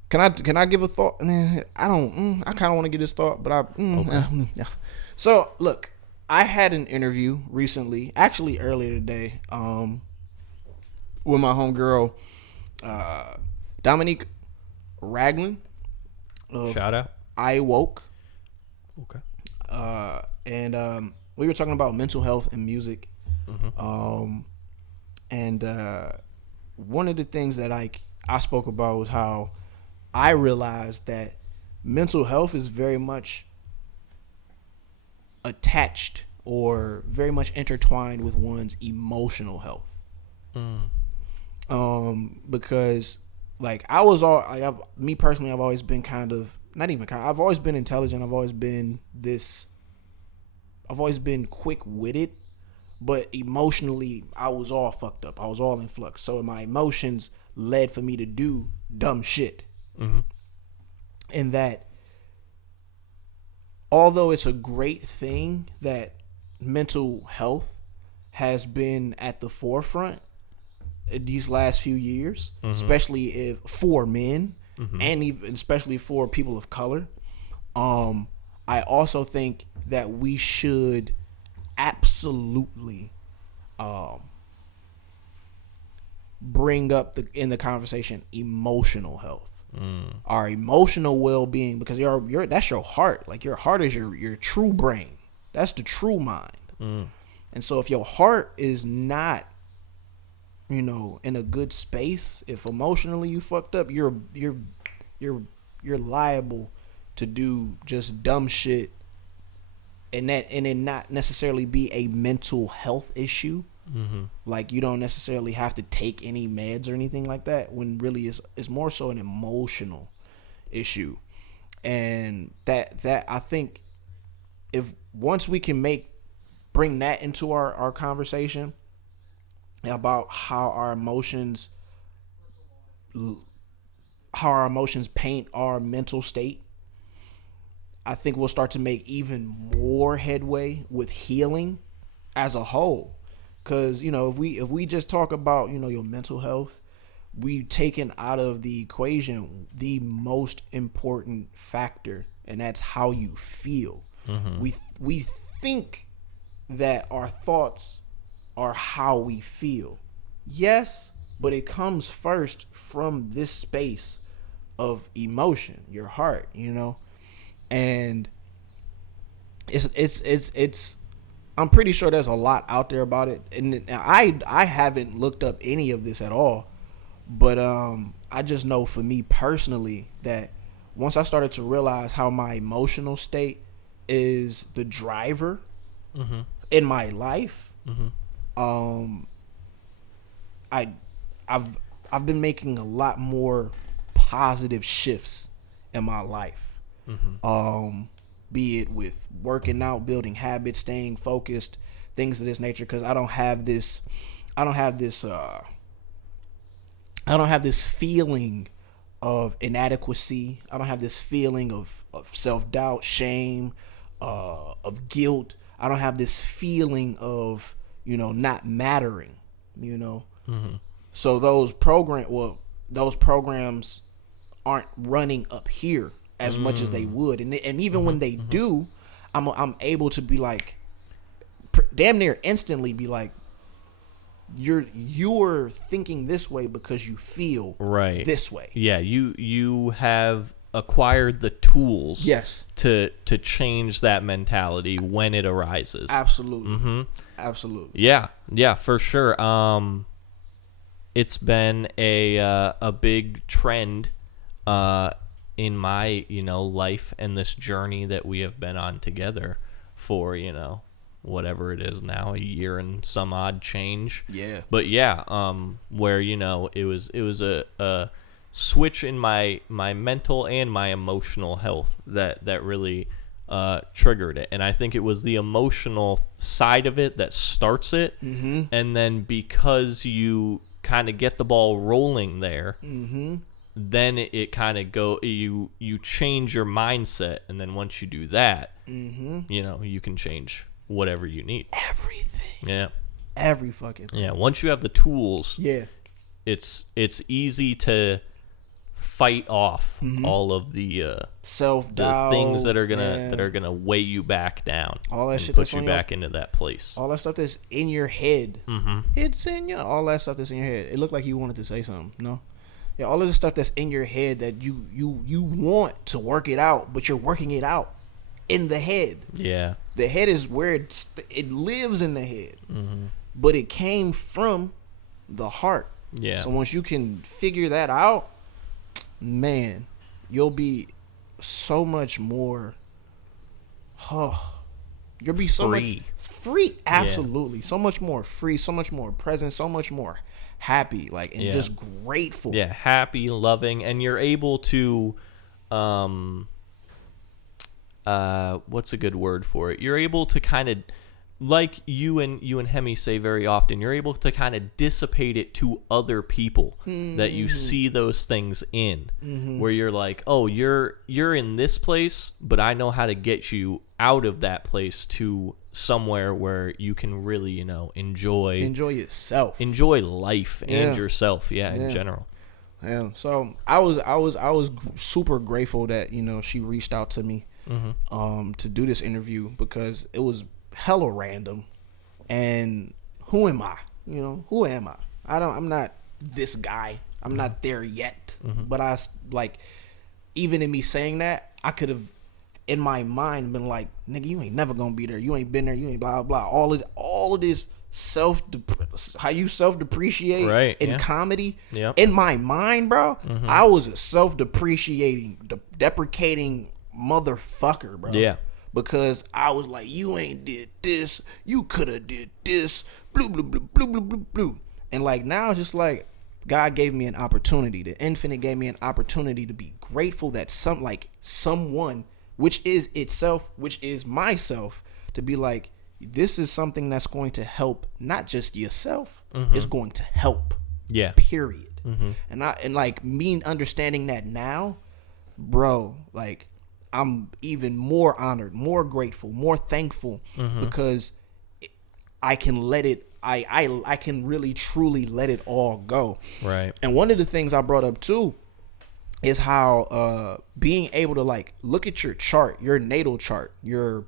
Can I give a thought? I don't. I kind of want to get this thought, but yeah. So look, I had an interview recently, actually earlier today, with my homegirl, Dominique Raglan. Shout out. I Woke. Okay. And we were talking about mental health and music. Mm-hmm. And one of the things that I spoke about was how I realized that mental health is very much attached or very much intertwined with one's emotional health. Because like I've always been kind of I've always been intelligent. I've always been quick-witted, but emotionally I was all fucked up. I was all in flux. So my emotions led for me to do dumb shit. Mm-hmm. And that although it's a great thing that mental health has been at the forefront these last few years, especially for men and even especially for people of color, I also think that we should absolutely bring up in the conversation emotional health. Our emotional well-being, because that's your heart. Like your heart is your true brain. That's the true mind. And so if your heart is not, in a good space, if emotionally you fucked up, you're liable to do just dumb shit, and it not necessarily be a mental health issue. Like you don't necessarily have to take any meds or anything like that, when really it's more so an emotional issue. And that I think if once we can bring that into our conversation about how our emotions how our emotions paint our mental state, I think we'll start to make even more headway with healing as a whole. Because, you know, if we just talk about, you know, your mental health, we've taken out of the equation the most important factor, and that's how you feel. We think that our thoughts are how we feel. Yes, but it comes first from this space of emotion, your heart, you know? And it's I'm pretty sure there's a lot out there about it, and I haven't looked up any of this at all, but I just know for me personally that once I started to realize how my emotional state is the driver in my life, I've been making a lot more positive shifts in my life. Be it with working out, building habits, staying focused, things of this nature, because I don't have this feeling of inadequacy. I don't have this feeling of self-doubt, shame, of guilt. I don't have this feeling of, you know, not mattering, you know. So those programs aren't running up here as much as they would, and even when they do, I'm able to be like, damn near instantly be like, you're thinking this way because you feel this way. Yeah, you have acquired the tools, yes, to change that mentality when it arises. Absolutely, absolutely. Yeah, for sure. It's been a big trend in my, you know, life and this journey that we have been on together for, you know, whatever it is now, a year and some odd change. Yeah. But yeah, where, you know, it was a switch in my mental and my emotional health that really triggered it. And I think it was the emotional side of it that starts it. And then because you kind of get the ball rolling there, then it kind of you change your mindset, and then once you do that, you know, you can change whatever you need. Everything. Every fucking thing. Yeah, once you have the tools, it's easy to fight off all of the self-doubt, the things that are gonna weigh you back down, all that and shit put you back into that place. All that stuff that's in your head, it's in your, all that stuff that's in your head. It looked like you wanted to say something. No. Yeah, all of the stuff that's in your head that you want to work it out, but you're working it out in the head. Yeah. The head is where it lives in the head. But it came from the heart. Yeah. So once you can figure that out, man, you'll be so much more you'll be so free. Much free. Absolutely. So much more free, so much more present, so much more happy, like, and just grateful. Yeah, happy, loving, and you're able to what's a good word for it? You're able to kind of, like you and Hemi say very often, you're able to kind of dissipate it to other people that you see those things in, where you're like, oh, you're in this place, but I know how to get you out of that place to somewhere where you can really, you know, enjoy yourself, enjoy life and yourself, in general. Yeah. So I was super grateful that, you know, she reached out to me to do this interview, because it was hella random, and who am I? You know, who am I? I'm not this guy. I'm not there yet. But I, like, even in me saying that, I could have in my mind been like, nigga, you ain't never gonna be there. You ain't been there. You ain't blah blah. All of this how you self-depreciate in comedy. In my mind, bro, I was a self-deprecating motherfucker, bro. Yeah. Because I was like, you ain't did this, you could have did this, blue, blue, blue, blue, blue, blue, blue. And like, now it's just like, God gave me an opportunity. The infinite gave me an opportunity to be grateful that someone, which is itself, which is myself, to be like, this is something that's going to help not just yourself, it's going to help. Yeah. Period. And like me understanding that now, bro, like I'm even more honored, more grateful, more thankful because I can let it. I can really truly let it all go. Right. And one of the things I brought up too is how being able to like look at your chart, your natal chart, your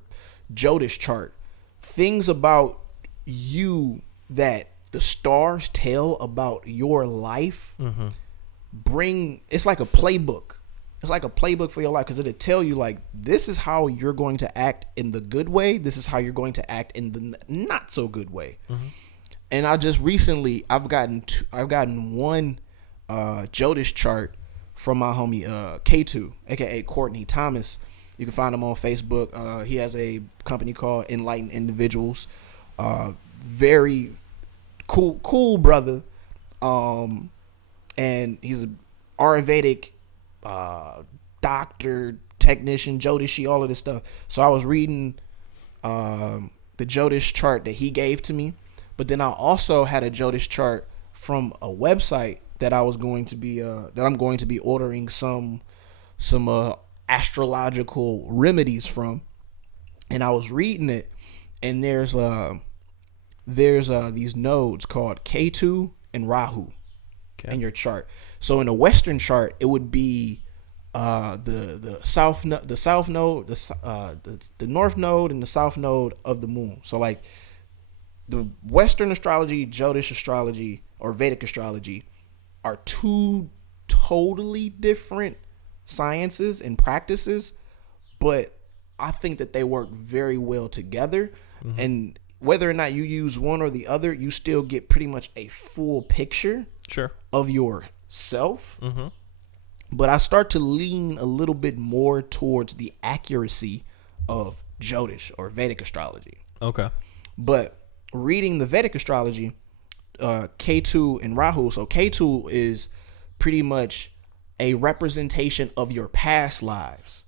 Jodish chart, things about you that the stars tell about your life it's like a playbook. It's like a playbook for your life because it'll tell you like this is how you're going to act in the good way. This is how you're going to act in the not so good way. And I just recently I've gotten one Jodish chart from my homie K2, aka Courtney Thomas. You can find him on Facebook. He has a company called Enlightenment Individuals. Very cool brother. And he's a Ayurvedic doctor, technician, Jodishi, all of this stuff. So I was reading the Jodish chart that he gave to me, but then I also had a Jodish chart from a website that I'm going to be ordering some astrological remedies from. And I was reading it, and there's these nodes called K2 and Rahu in your chart. So in a Western chart, it would be the north node and the south node of the moon. So like the Western astrology, Jodish astrology, or Vedic astrology are two totally different sciences and practices, but I think that they work very well together. And whether or not you use one or the other, you still get pretty much a full picture of yourself. But I start to lean a little bit more towards the accuracy of Jodish or Vedic astrology. Okay. But reading the Vedic astrology, K2 and Rahu. So K2 is pretty much a representation of your past lives,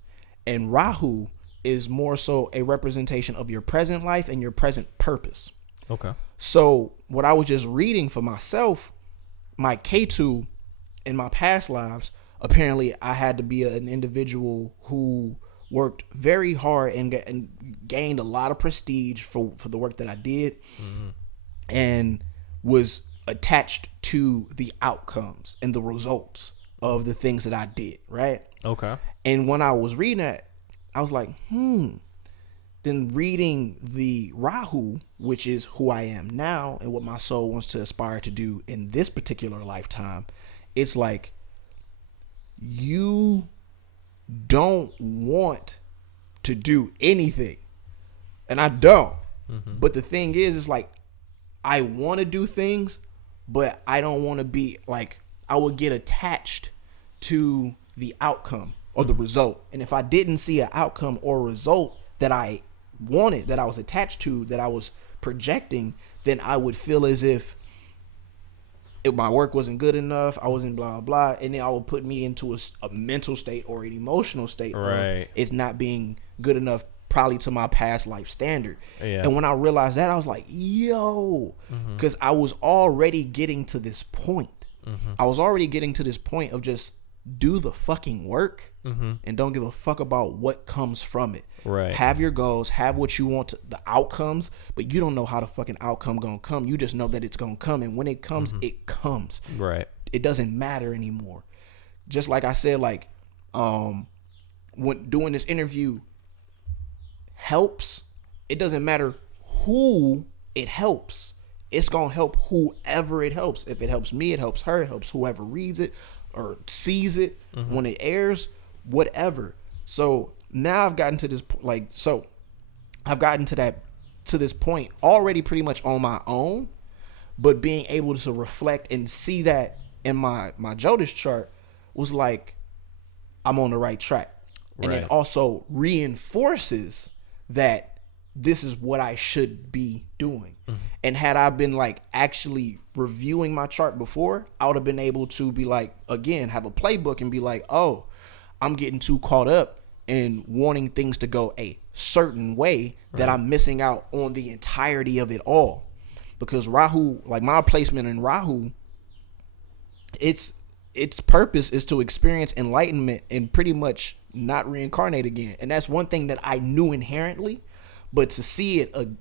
and Rahu is more so a representation of your present life and your present purpose. Okay. So what I was just reading for myself, my K2 in my past lives, apparently I had to be an individual who worked very hard and gained a lot of prestige for the work that I did, and was attached to the outcomes and the results of the things that I did, right? Okay. And when I was reading that, I was like, Then reading the Rahu, which is who I am now and what my soul wants to aspire to do in this particular lifetime, it's like you don't want to do anything. And I don't. But the thing is, it's like I want to do things, but I don't want to be like, I would get attached to the outcome or the result. And if I didn't see an outcome or result that I wanted, that I was attached to, that I was projecting, then I would feel as if my work wasn't good enough, I wasn't blah, blah, and then I would put me into a mental state or an emotional state of it's not being good enough probably to my past life standard. And when I realized that, I was like, yo, because I was already getting to this point. I was already getting to this point of just do the fucking work and don't give a fuck about what comes from it. Have your goals, have what you want, the outcomes, but you don't know how the fucking outcome gonna come. You just know that it's gonna come, and when it comes, it comes. It doesn't matter anymore. Just like I said, like when doing this interview helps, it doesn't matter who it helps. It's gonna help whoever it helps. If it helps me, it helps her, it helps whoever reads it or sees it when it airs, whatever. So now I've gotten to this, I've gotten to this point already pretty much on my own, but being able to reflect and see that in my Jodish chart was like, I'm on the right track. And it also reinforces that this is what I should be doing. And had I been like actually reviewing my chart before, I would have been able to be like, again, have a playbook and be like, oh, I'm getting too caught up in wanting things to go a certain way that I'm missing out on the entirety of it all. Because Rahu, like my placement in Rahu its purpose is to experience enlightenment and pretty much not reincarnate again. And that's one thing that I knew inherently, but to see it, and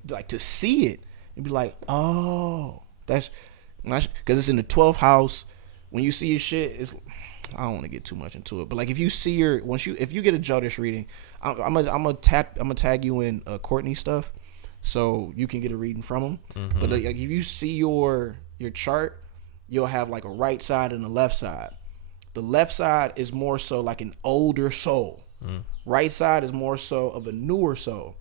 be like, oh, that's because it's in the 12th house. When you see your shit, it's, I don't want to get too much into it, but like if you see if you get a Jodish reading, I'm gonna tag you in Courtney stuff, so you can get a reading from them. Mm-hmm. But like if you see your chart, you'll have like a right side and a left side. The left side is more so like an older soul. Right side is more so of a newer soul.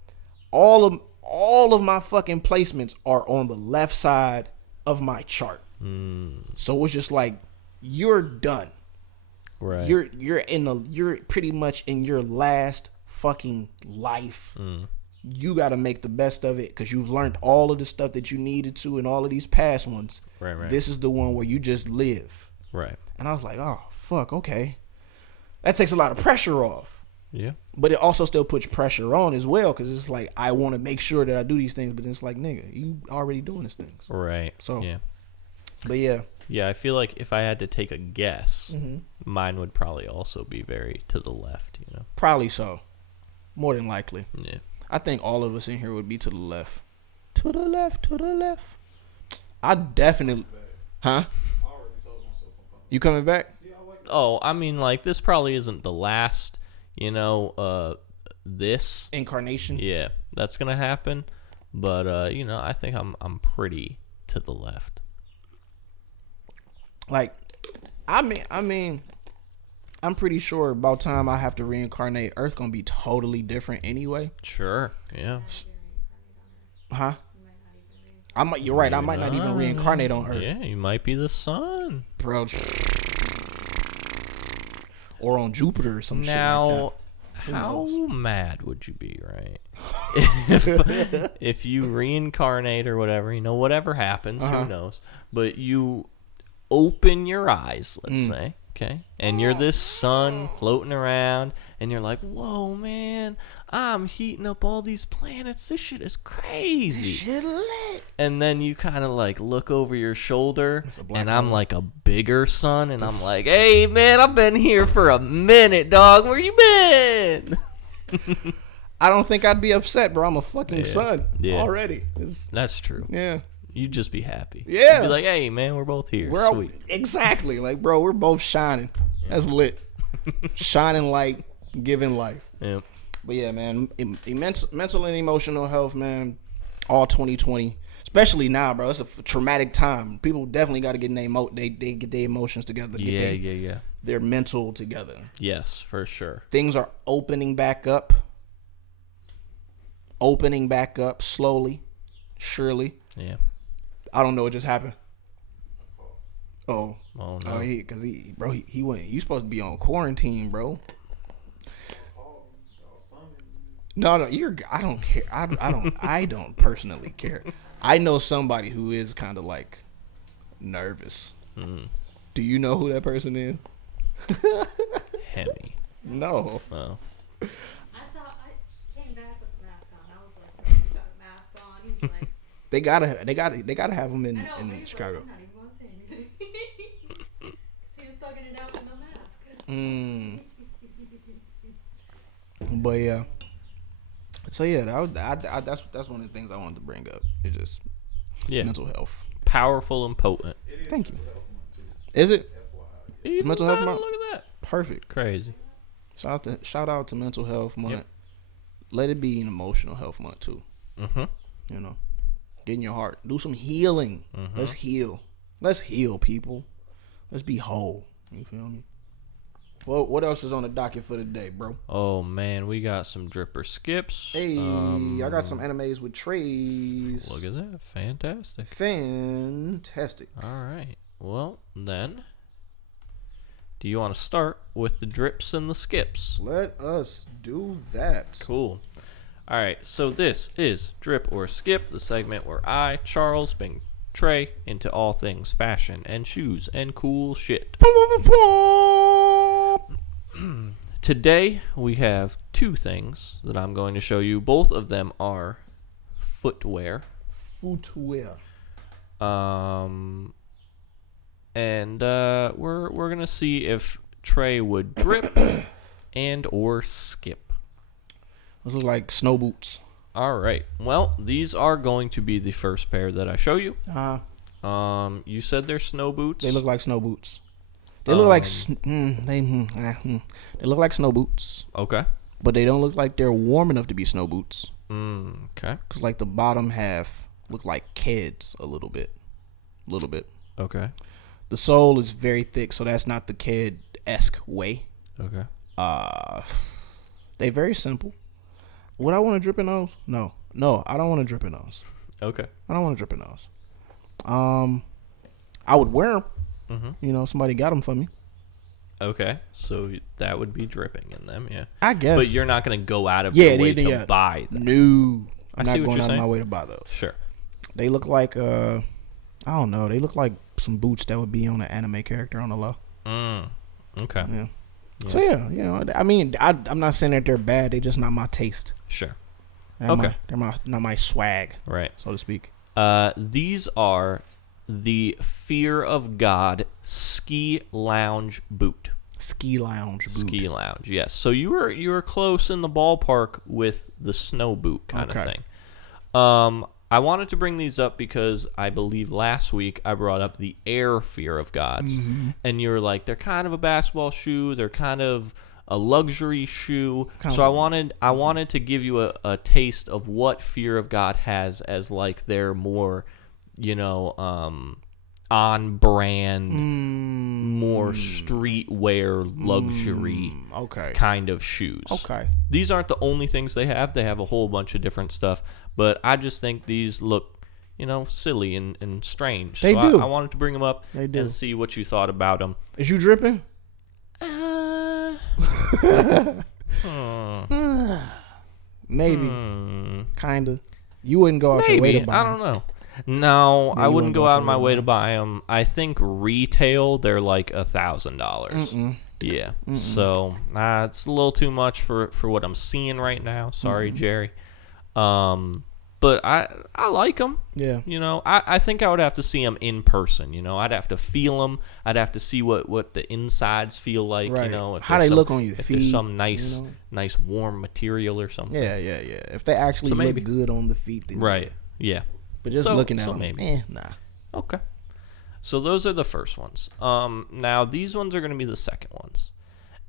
All of my fucking placements are on the left side of my chart. So it's just like you're done. Right. You're pretty much in your last fucking life. You got to make the best of it because you've learned all of the stuff that you needed to and all of these past ones. Right. This is the one where you just live. Right. And I was like, oh, fuck, okay. That takes a lot of pressure off. Yeah. But it also still puts pressure on as well because it's like, I want to make sure that I do these things, but it's like, nigga, you already doing these things. Right. So, yeah. But yeah. Yeah, I feel like if I had to take a guess, mine would probably also be very to the left, you know? Probably so. More than likely. Yeah. I think all of us in here would be to the left. To the left, to the left. I definitely... Huh? You coming back? Oh, I mean, like, this probably isn't the last, you know, this... Incarnation? Yeah, that's going to happen. But, you know, I think I'm pretty to the left. Like, I mean, I'm pretty sure about time I have to reincarnate, Earth gonna be totally different anyway. Sure. Yeah. Huh? You're right. I might not even reincarnate on Earth. Yeah, you might be the sun, bro. Or on Jupiter or some shit like now, that. how mad would you be, right? if you reincarnate or whatever, you know, whatever happens, who knows? But you open your eyes, let's say, okay, and you're this sun floating around, and you're like, whoa, man, I'm heating up all these planets. This shit is crazy. This shit lit. And then you kind of like look over your shoulder, and I'm like a bigger sun, and I'm like, hey, man, I've been here for a minute, dog. Where you been? I don't think I'd be upset, bro. I'm a fucking sun already. That's true. Yeah. You'd just be happy. Yeah. You'd be like, hey, man, we're both here. Sweet. Exactly. Like, bro, we're both shining. That's lit. Shining light, giving life. Yeah. But yeah, man, mental and emotional health, man, all 2020. Especially now, bro. It's a traumatic time. People definitely got to get they get their emotions together. Yeah. Their mental together. Yes, for sure. Things are opening back up. Slowly, surely. Yeah. I don't know what just happened. Oh no. Because he went. You supposed to be on quarantine, bro. No, I don't care. I don't personally care. I know somebody who is kind of like nervous. Do you know who that person is? Hemi. No. Oh. I came back with a mask on. I was like, you got a mask on. He was like, They gotta have them in Chicago. I'm not even gonna say anything. He was thugging it out with no mask. But yeah. So yeah, that's one of the things I wanted to bring up. It's just mental health. Powerful and potent. Thank you. Is it? Even Mental health better, month? Look at that. Perfect. Crazy. Shout out to mental health month. Yep. Let it be an emotional health month too. You know, get in your heart. Do some healing. Let's heal. Let's heal, people. Let's be whole. You feel me? Well, what else is on the docket for today, bro? Oh man, we got some dripper skips. Hey, I got some animes with trays. Look at that. Fantastic. Fantastic. All right. Well, then, do you want to start with the drips and the skips? Let us do that. Cool. All right. So this is Drip or Skip, the segment where I, Charles, bring Trey into all things fashion and shoes and cool shit. Today, we have two things that I'm going to show you. Both of them are footwear. and we're gonna see if Trey would drip and or skip. Those look like snow boots. All right. Well, these are going to be the first pair that I show you. You said they're snow boots. They look like snow boots. They look like they look like snow boots, Okay. but they don't look like they're warm enough to be snow boots. Okay. Cause like the bottom half look like Keds a little bit. Okay. The sole is very thick, so that's not the Ked-esque way. Okay. They very simple. Would I want to drip in those? No, I don't want to drip in those. Okay. I don't want to drip in those. I would wear them. You know, somebody got them for me. Okay. So that would be dripping in them, yeah. I guess. But you're not gonna go out of your way to buy them. No, I'm I see not what going you're out of saying. my way to buy those. Sure. They look like I don't know. They look like some boots that would be on an anime character on the low. Okay. Yeah. So yeah, you know, I mean, I'm not saying that they're bad. They're just not my taste. Sure. They're not my swag, Right. so to speak. These are the Fear of God ski lounge boot. Ski lounge boot. Ski lounge, yes. So you were close in the ballpark with the snow boot kind of thing. I wanted to bring these up because I believe last week I brought up the Air Fear of Gods, and you were like, they're kind of a basketball shoe, they're kind of a luxury shoe. So I wanted to give you a taste of what Fear of God has as like their more, you know, on brand, more streetwear luxury kind of shoes. Okay. These aren't the only things they have. They have a whole bunch of different stuff, but I just think these look, you know, silly and strange. They so do. I wanted to bring them up and see what you thought about them. Is you dripping? Maybe. Kinda. You wouldn't go out your way to buy I don't know. No, I wouldn't go out of my way to buy them. I think retail they're like $1,000. Yeah. So it's a little too much for what I'm seeing right now. Sorry, Jerry. But I like them. Yeah. You know, I think I would have to see them in person. You know, I'd have to feel them. I'd have to see what the insides feel like. Right. You know, How they look on your if feet. there's some nice, you know? nice warm material or something. Yeah. If they actually So look maybe. good on the feet, then Right. Yeah. But just looking at them, maybe. nah. Okay. So those are the first ones. Now these ones are going to be the second ones.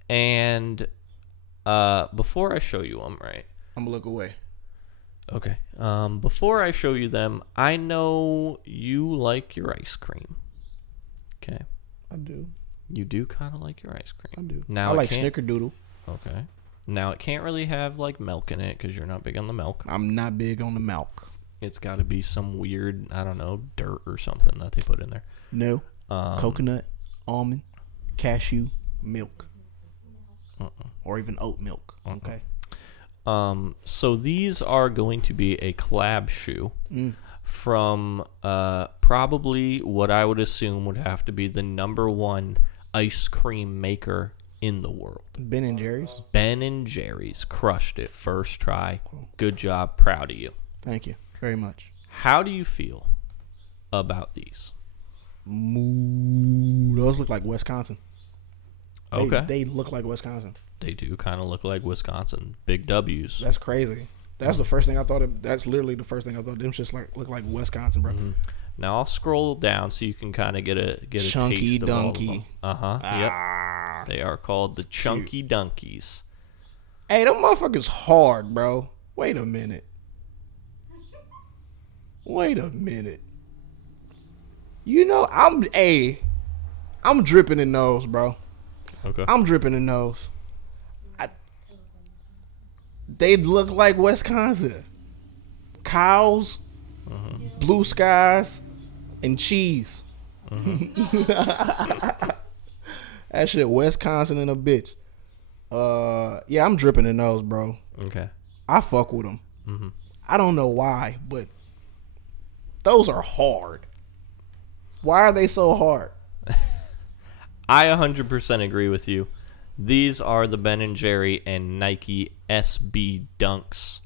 And before I show you them, right? I'm gonna look away. Okay. Before I show you them, I know you like your ice cream. Okay. I do. You do kind of like your ice cream. I do. Now I it like can't- Snickerdoodle. Okay. Now it can't really have like milk in it because you're not big on the milk. I'm not big on the milk. It's got to be some weird, I don't know, dirt or something that they put in there. No. Coconut, almond, cashew, milk. Or even oat milk. Okay. So these are going to be a collab shoe from probably what I would assume would have to be the #1 ice cream maker in the world. Ben and Jerry's. Ben and Jerry's crushed it first try. Good job. Proud of you. Thank you very much. How do you feel about these? Those look like Wisconsin. Okay. They look like Wisconsin. They do kind of look like Wisconsin. Big W's. That's crazy. That's the first thing I thought of. That's literally the first thing I thought. Them just look like Wisconsin, bro. Now I'll scroll down so you can kind of get a Chunky taste of all of Dunky. them. Yep. They are called the Chunky Dunkies. Hey, them motherfuckers hard, bro. Wait a minute. You know, I'm dripping in those, bro. Okay. I'm dripping in those. They look like Wisconsin. Cows, blue skies, and cheese. That shit Wisconsin and a bitch. Yeah, I'm dripping in those, bro. Okay. I fuck with them. I don't know why, but those are hard. Why are they so hard? I 100% agree with you. These are the Ben & Jerry and Nike SB Dunks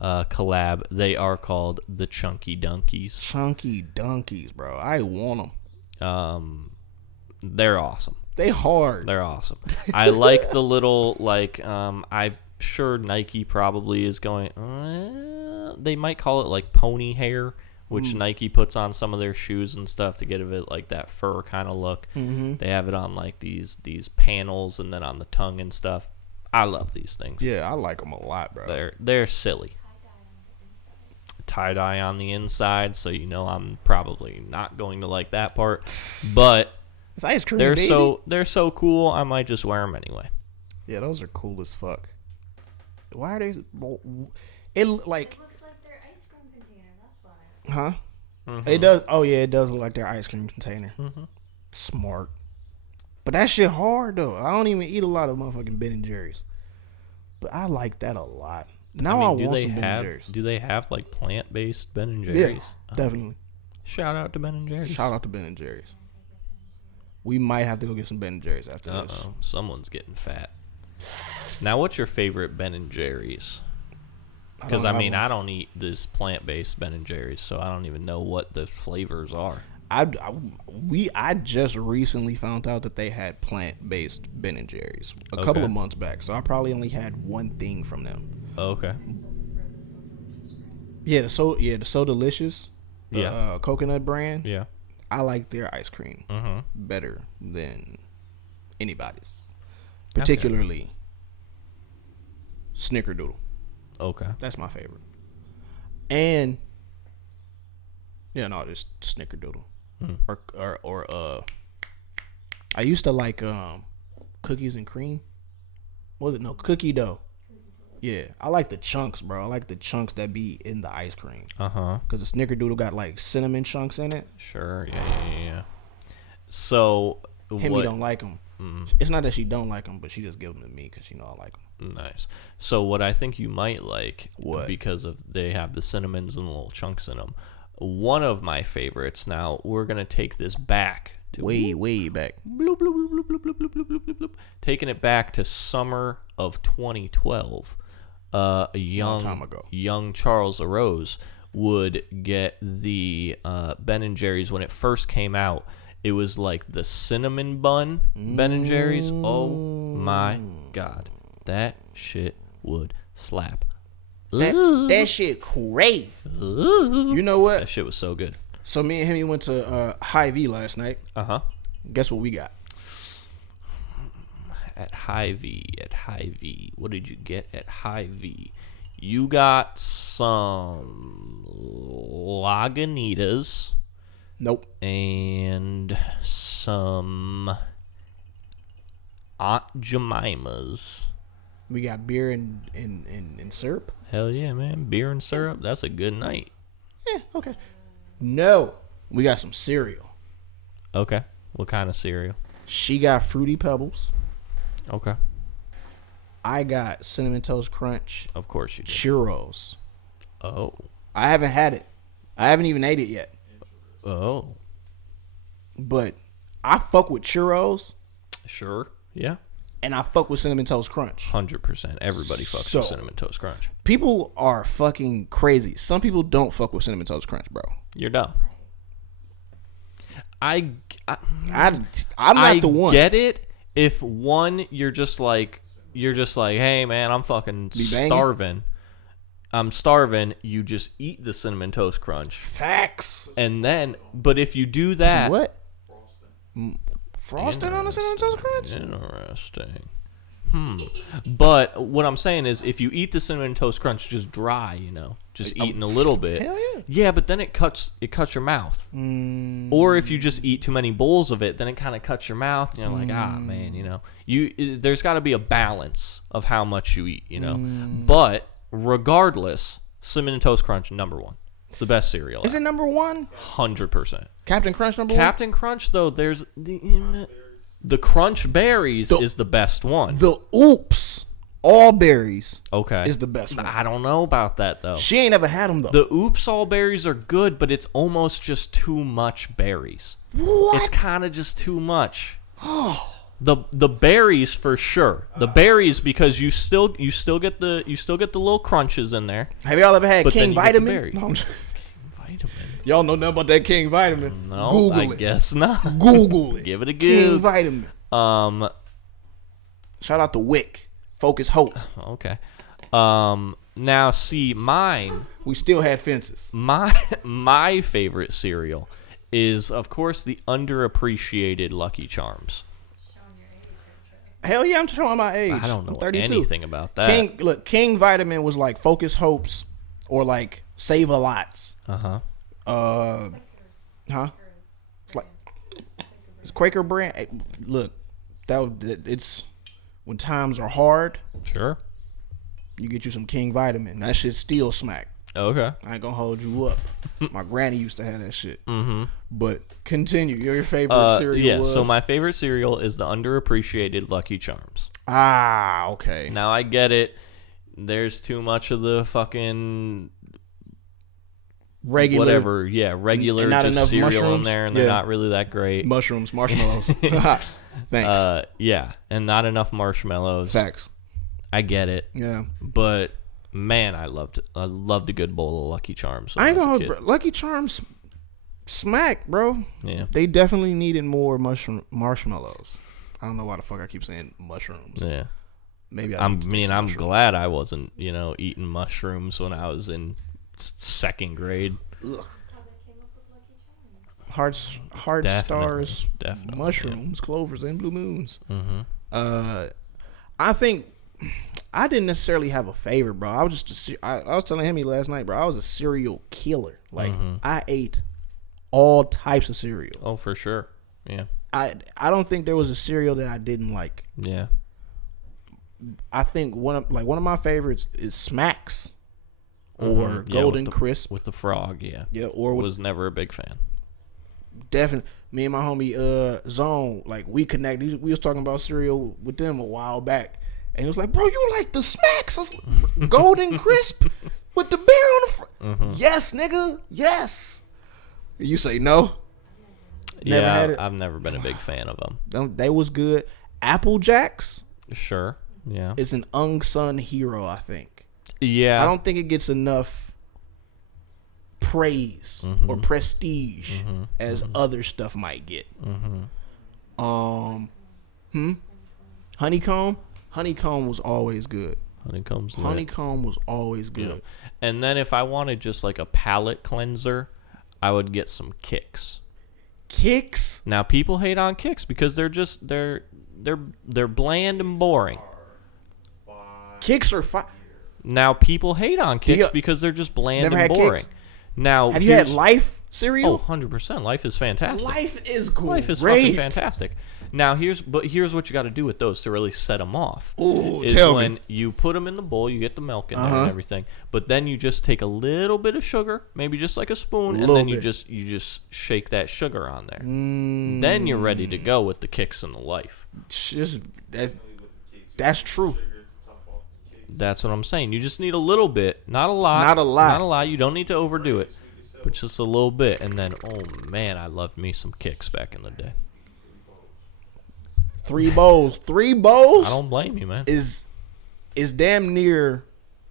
collab. They are called the Chunky Dunkies. Chunky Dunkies, bro. I want them. They're awesome. They hard. They're awesome. I like the little, like, I'm sure Nike probably is going, they might call it, like, pony hair, which Nike puts on some of their shoes and stuff to get it, like, that fur kind of look. Mm-hmm. They have it on, like, these panels and then on the tongue and stuff. I love these things. Yeah, I like them a lot, bro. They're silly. Tie-dye on the inside, so you know I'm probably not going to like that part. But it's ice cream, they're baby. they're so cool, I might just wear them anyway. Yeah, those are cool as fuck. Why are they? It like. It looks like their ice cream container. That's why. Huh? Mm-hmm. It does. Oh yeah, it does look like their ice cream container. Mm-hmm. Smart. But that shit hard though. I don't even eat a lot of motherfucking Ben and Jerry's. But I like that a lot. Now I want some Ben and Jerry's. Do they have like plant-based Ben and Jerry's? Yeah, definitely. Shout out to Ben and Jerry's. Shout out to Ben and Jerry's. We might have to go get some Ben and Jerry's after this. Uh-oh, someone's getting fat. Now, what's your favorite Ben and Jerry's? Because I mean, I don't eat this plant-based Ben and Jerry's, so I don't even know what those flavors are. I just recently found out that they had plant-based Ben and Jerry's a couple of months back, so I probably only had one thing from them. Okay. Yeah, the So Delicious, the coconut brand. Yeah. I like their ice cream better than anybody's, particularly Snickerdoodle. Okay. That's my favorite. And just Snickerdoodle. Or I used to like cookies and cream. What was it? No, cookie dough. Yeah, I like the chunks, bro. I like the chunks that be in the ice cream. Because the Snickerdoodle got like cinnamon chunks in it. Sure. Yeah. So Hemi don't like them. It's not that she don't like them, but she just give them to me because she know I like them. Nice. So what I think you might like, what? Because they have the cinnamons and the little chunks in them. One of my favorites. Now we're gonna take this back to way back. Bloop, bloop, bloop, bloop, bloop, bloop, bloop, bloop, bloop, bloop. Taking it back to summer of 2012. A young Charles LaRose would get the Ben and Jerry's when it first came out. It was like the cinnamon bun Ben and Jerry's. Oh my God, that shit would slap. That shit crazy. You know what? That shit was so good. So me and Hemi went to Hy-Vee last night. Guess what we got? At Hy-Vee, what did you get at Hy-Vee? You got some Lagunitas. Nope. And some Aunt Jemimas. We got beer and syrup. Hell yeah, man. Beer and syrup. That's a good night. Yeah, okay. No. We got some cereal. Okay. What kind of cereal? She got Fruity Pebbles. Okay. I got Cinnamon Toast Crunch. Of course you did. Churros. Oh. I haven't had it. I haven't even ate it yet. Oh. But I fuck with churros. Sure. Yeah. And I fuck with Cinnamon Toast Crunch. 100%. Everybody fucks with Cinnamon Toast Crunch. People are fucking crazy. Some people don't fuck with Cinnamon Toast Crunch, bro. You're dumb. I'm not the one. I get it. If one, you're just like, hey man, I'm fucking starving. I'm starving. You just eat the Cinnamon Toast Crunch. Facts. And then, but if you do that, what? Frosting on the Cinnamon Toast Crunch? Interesting. But what I'm saying is, if you eat the Cinnamon Toast Crunch just dry, just eating a little bit. Hell yeah. Yeah, but then it cuts your mouth. Or if you just eat too many bowls of it, then it kind of cuts your mouth, and you're like, man, there's got to be a balance of how much you eat, But regardless, Cinnamon Toast Crunch #1. It's the best cereal. Is it #1? 100%. Captain Crunch #1? Captain Crunch, though, there's the Crunch Berries is the best one. The Oops All Berries is the best one. I don't know about that, though. She ain't ever had them, though. The Oops All Berries are good, but it's almost just too much berries. What? It's kind of just too much. The berries for sure. The berries, because you still get the little crunches in there. Have y'all ever had But King then you get the Vitamin? berries. No, King Vitamin. Y'all know nothing about that King Vitamin? No, Google I it. guess not. Google it. Give it a King Goog. Vitamin. Shout out to Wick. Focus Hope. Okay. Now see, mine. We still had fences. My favorite cereal is, of course, the underappreciated Lucky Charms. Hell yeah, I'm showing my age. I don't know I'm 32. anything about that. King Vitamin was like Focus Hopes or like Save a Lots. Uh-huh. It's like it's Quaker brand. Hey, look, it's when times are hard, Sure. you get you some King Vitamin. That shit still smack. Okay. I ain't gonna hold you up. My granny used to have that shit. Mm-hmm. But continue. Your favorite cereal Yeah, was? so my favorite cereal is the underappreciated Lucky Charms. Okay. Now, I get it. There's too much of the fucking Regular whatever. Yeah, regular and not just enough cereal in mushrooms? there, and they're Yeah. not really that great. Mushrooms, marshmallows. Thanks. Yeah, and not enough marshmallows. Facts. I get it. Yeah. But man, I loved a good bowl of Lucky Charms. when I ain't was a gonna kid. hold, bro. Lucky Charms smack, bro. Yeah. They definitely needed more marshmallows. I don't know why the fuck I keep saying mushrooms. Yeah. Maybe I'm mushrooms. glad I wasn't, eating mushrooms when I was in second grade. Ugh. How they came up with Lucky Charms. Hard Definitely, stars, definitely, mushrooms, clovers, and blue moons. Mm-hmm. I think I didn't necessarily have a favorite, bro. I was just I was telling him last night, bro. I was a cereal killer. Like I ate all types of cereal. Oh, for sure. Yeah. I don't think there was a cereal that I didn't like. Yeah. I think one of my favorites is Smacks or Yeah, Golden with Crisp. with the frog. Yeah. Yeah, or with Was never a big fan. definitely me and my homie Zone, like we connected. We was talking about cereal with them a while back, and he was like, "Bro, you like the Smacks, I was like, Golden Crisp with the bear on the front?" Yes, nigga, yes. You say no? Never yeah, had it. I've never been a big fan of them. They was good. Apple Jacks Sure. Yeah. is an unsung hero, I think. Yeah. I don't think it gets enough praise or prestige as other stuff might get. Honeycomb was always good. Honeycomb's lit. Honeycomb was always good. Yeah. And then if I wanted just like a palate cleanser, I would get some Kicks. Kicks? Now people hate on Kicks because they're bland and boring. Kicks are fine. Now people hate on Kicks you- because they're just bland Never and had boring. Kix? Now Have you had here's- Life cereal? Oh, 100%. Life is fantastic. Life is great. Life is fucking fantastic. Now here's what you got to do with those to really set them off. Ooh, is tell when me. you put them in the bowl, you get the milk in there and everything, but then you just take a little bit of sugar, maybe just like a spoon, and Little then you bit. just shake that sugar on there. Then you're ready to go with the Kicks and the Life. That's true. That's what I'm saying. You just need a little bit, not a lot. Not a lot. Not a lot. You don't need to overdo it, but just a little bit. And then, oh man, I loved me some Kicks back in the day. 3 bowls. 3 bowls I don't blame you, man. is damn near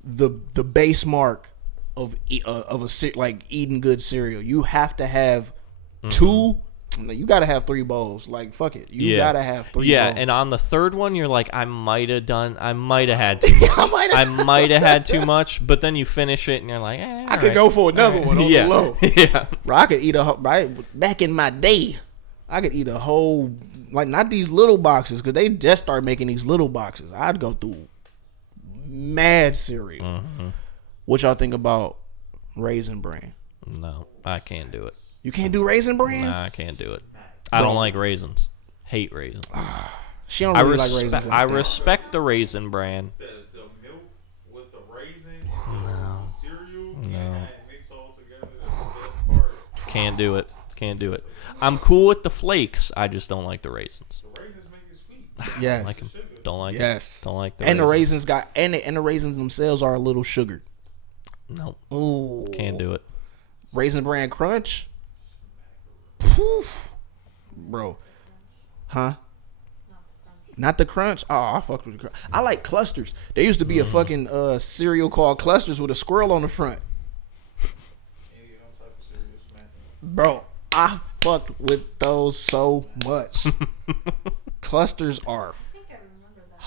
the base mark of like eating good cereal. You have to have 2. You gotta have 3 bowls. Like fuck it. You gotta have 3 Yeah, bowls. and on the third one, you're like, I might have had too much. I might have had too much, but then you finish it and you're like, I could go for another one on yeah. the low. Yeah. Bro, I could eat back in my day, I could eat a whole, like, not these little boxes, because they just started making these little boxes. I'd go through mad cereal. What y'all think about Raisin Bran? No, I can't do it. You can't do Raisin Bran? Nah, I can't do it. I don't like raisins. Hate raisins. She don't really like raisins. I respect the Raisin Bran. The milk with the raisin and the cereal and mix all together. That's the best part. Can't do it. Can't do it. I'm cool with the flakes. I just don't like the raisins. The raisins make it sweet. Yes. Like 'em. Don't like Yes. it. Don't like the And the raisins. raisins and the raisins themselves are a little sugared. No, Ooh. can't do it. Raisin Bran Crunch. Poof. Bro. Huh? Not the crunch? Oh, I fucked with the crunch. I like clusters. There used to be a fucking cereal called Clusters with a squirrel on the front. Bro, I fucked with those so much. Clusters are I think I remember that.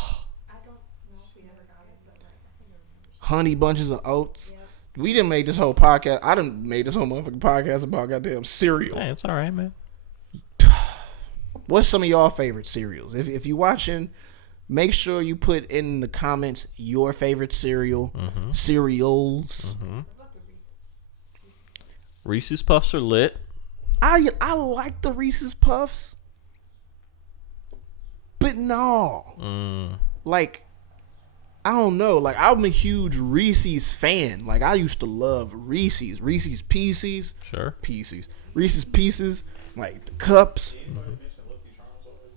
I don't know if we ever got it, but like I think I remember. honey bunches of oats. Yep. We didn't make this whole podcast. I done made this whole motherfucking podcast about goddamn cereal. Hey, it's all right, man. What's some of y'all favorite cereals? If you're watching, make sure you put in the comments your favorite cereal, cereals. What about the Reese's? Reese's Puffs are lit. I like the Reese's Puffs, but no, like I don't know. Like I'm a huge Reese's fan. Like I used to love Reese's Pieces, Sure. Reese's Pieces, like the cups.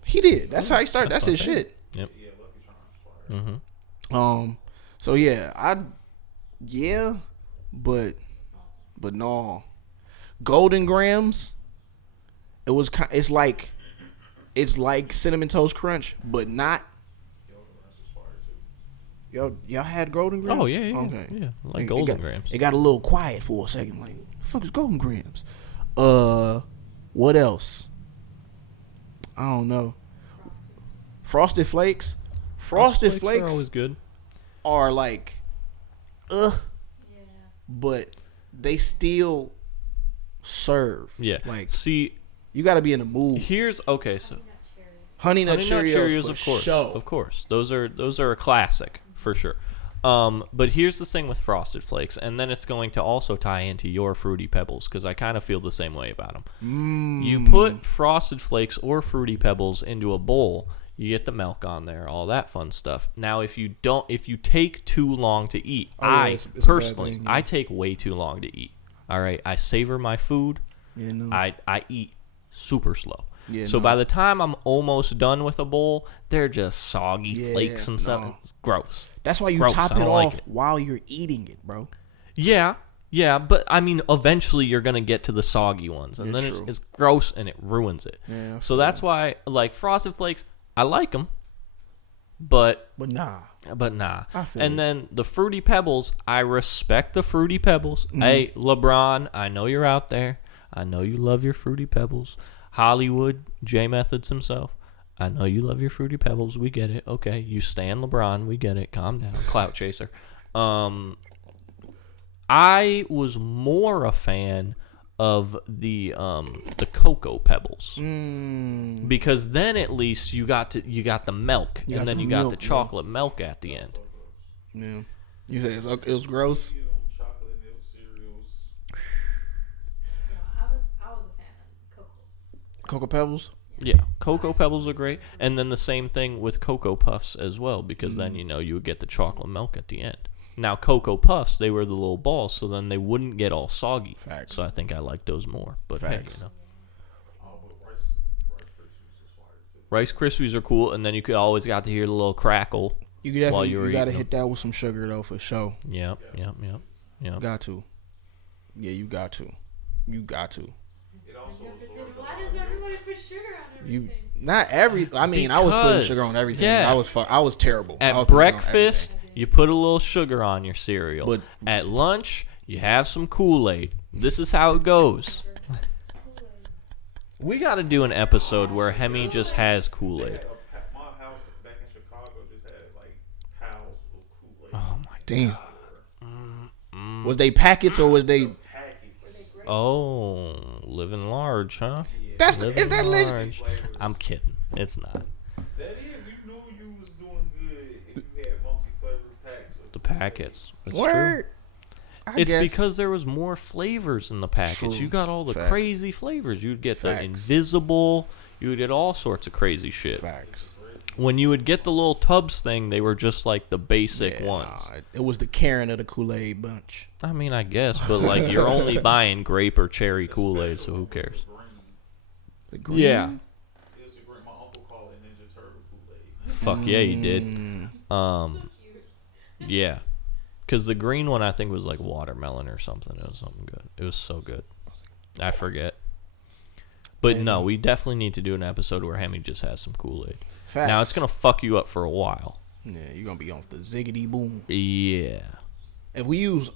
He did. That's how he started. That's his shit. Yep. So yeah, but no, Golden Grams. It's like Cinnamon Toast Crunch, but not. Y'all had Golden Grams? Oh yeah. Okay. Yeah. I like Golden Grams. It got a little quiet for a second. Like, the fuck is Golden Grams? What else? I don't know. Frosted Flakes. Frosted Flakes are always good. are like, Yeah. but they still serve. Yeah. Like, See, you got to be in the mood. here's okay. So Nut Cheerios. Honey Nut Honey Nut Cheerios, Cheerios, for of course, sure. of course. Those are a classic for sure. But here's the thing with Frosted Flakes, and then it's going to also tie into your Fruity Pebbles because I kind of feel the same way about them. You put Frosted Flakes or Fruity Pebbles into a bowl, you get the milk on there, all that fun stuff. Now, if you take too long to eat, it's a bad personally, thing, yeah. I take way too long to eat. All right, I savor my food. You know? I eat super slow. Yeah, So no. by the time I'm almost done with a bowl, they're just soggy Yeah, flakes and stuff. no. It's gross. That's why you gross. top I it don't off like it. while you're eating it, bro. Yeah, but I mean, eventually you're gonna get to the soggy ones, and Yeah, then true. it's gross and it ruins it. Yeah, so that's why, like Frosted Flakes, I like them, but nah. I feel And it. then the Fruity Pebbles, I respect the Fruity Pebbles. Mm-hmm. Hey, LeBron, I know you're out there. I know you love your Fruity Pebbles. Hollywood, J Methods himself. I know you love your Fruity Pebbles. We get it. Okay, you stan LeBron. We get it. Calm down. Clout chaser. I was more a fan of the Cocoa Pebbles because then at least you got the milk got and then the you got milk, the bro. chocolate milk at the end. Yeah. You said it was gross? Chocolate milk cereals. No, I was a fan of Cocoa. Cocoa Pebbles? Yeah, Cocoa Pebbles are great, and then the same thing with Cocoa Puffs as well, because then you would get the chocolate milk at the end. Now Cocoa Puffs, they were the little balls, so then they wouldn't get all soggy. Facts. So I think I like those more. But Facts. hey, Oh, but Rice Krispies is fire too. Rice Krispies are cool, and then you could always got to hear the little crackle You could while definitely you were you gotta eating hit that with some sugar though for sure. Yep. Got to. Yeah, you got to. You got to. It also Then absorbed the why does everybody put sugar on You everything? not every. I mean, I was putting Because, sugar on everything. yeah. I was terrible. I At was putting sugar on breakfast, you put a little sugar on your cereal. But- at lunch, you have some Kool-Aid. This is how it goes. We got to do an episode where Hemi just has Kool-Aid. My house back in Chicago just had like piles of Kool-Aid. Oh my! Damn. Was they packets or was they? Packets. Oh, living large, huh? That's Living is that legit? large. I'm kidding. It's not. That is, you knew you was doing good if you had multi-flavored packs. Of The packets. It's true. Word. I It's guess. because there was more flavors in the packets. True. You got all the Facts. crazy flavors. You'd get the Facts. invisible. You would get all sorts of crazy shit. Facts. When you would get the little tubs thing, they were just like the basic Yeah, ones. nah, it was the Karen of the Kool-Aid bunch. I mean, I guess, but like you're only buying grape or cherry Kool-Aid, so who cares? The green? Yeah. It was a great. My uncle called it Ninja Turtle Kool-Aid. Fuck yeah, you did. Yeah. Because the green one, I think, was like watermelon or something. It was something good. It was so good. I forget. But no, we definitely need to do an episode where Hemi just has some Kool-Aid. Facts. Now, it's going to fuck you up for a while. Yeah, you're gonna be on the ziggity boom. Yeah. if we use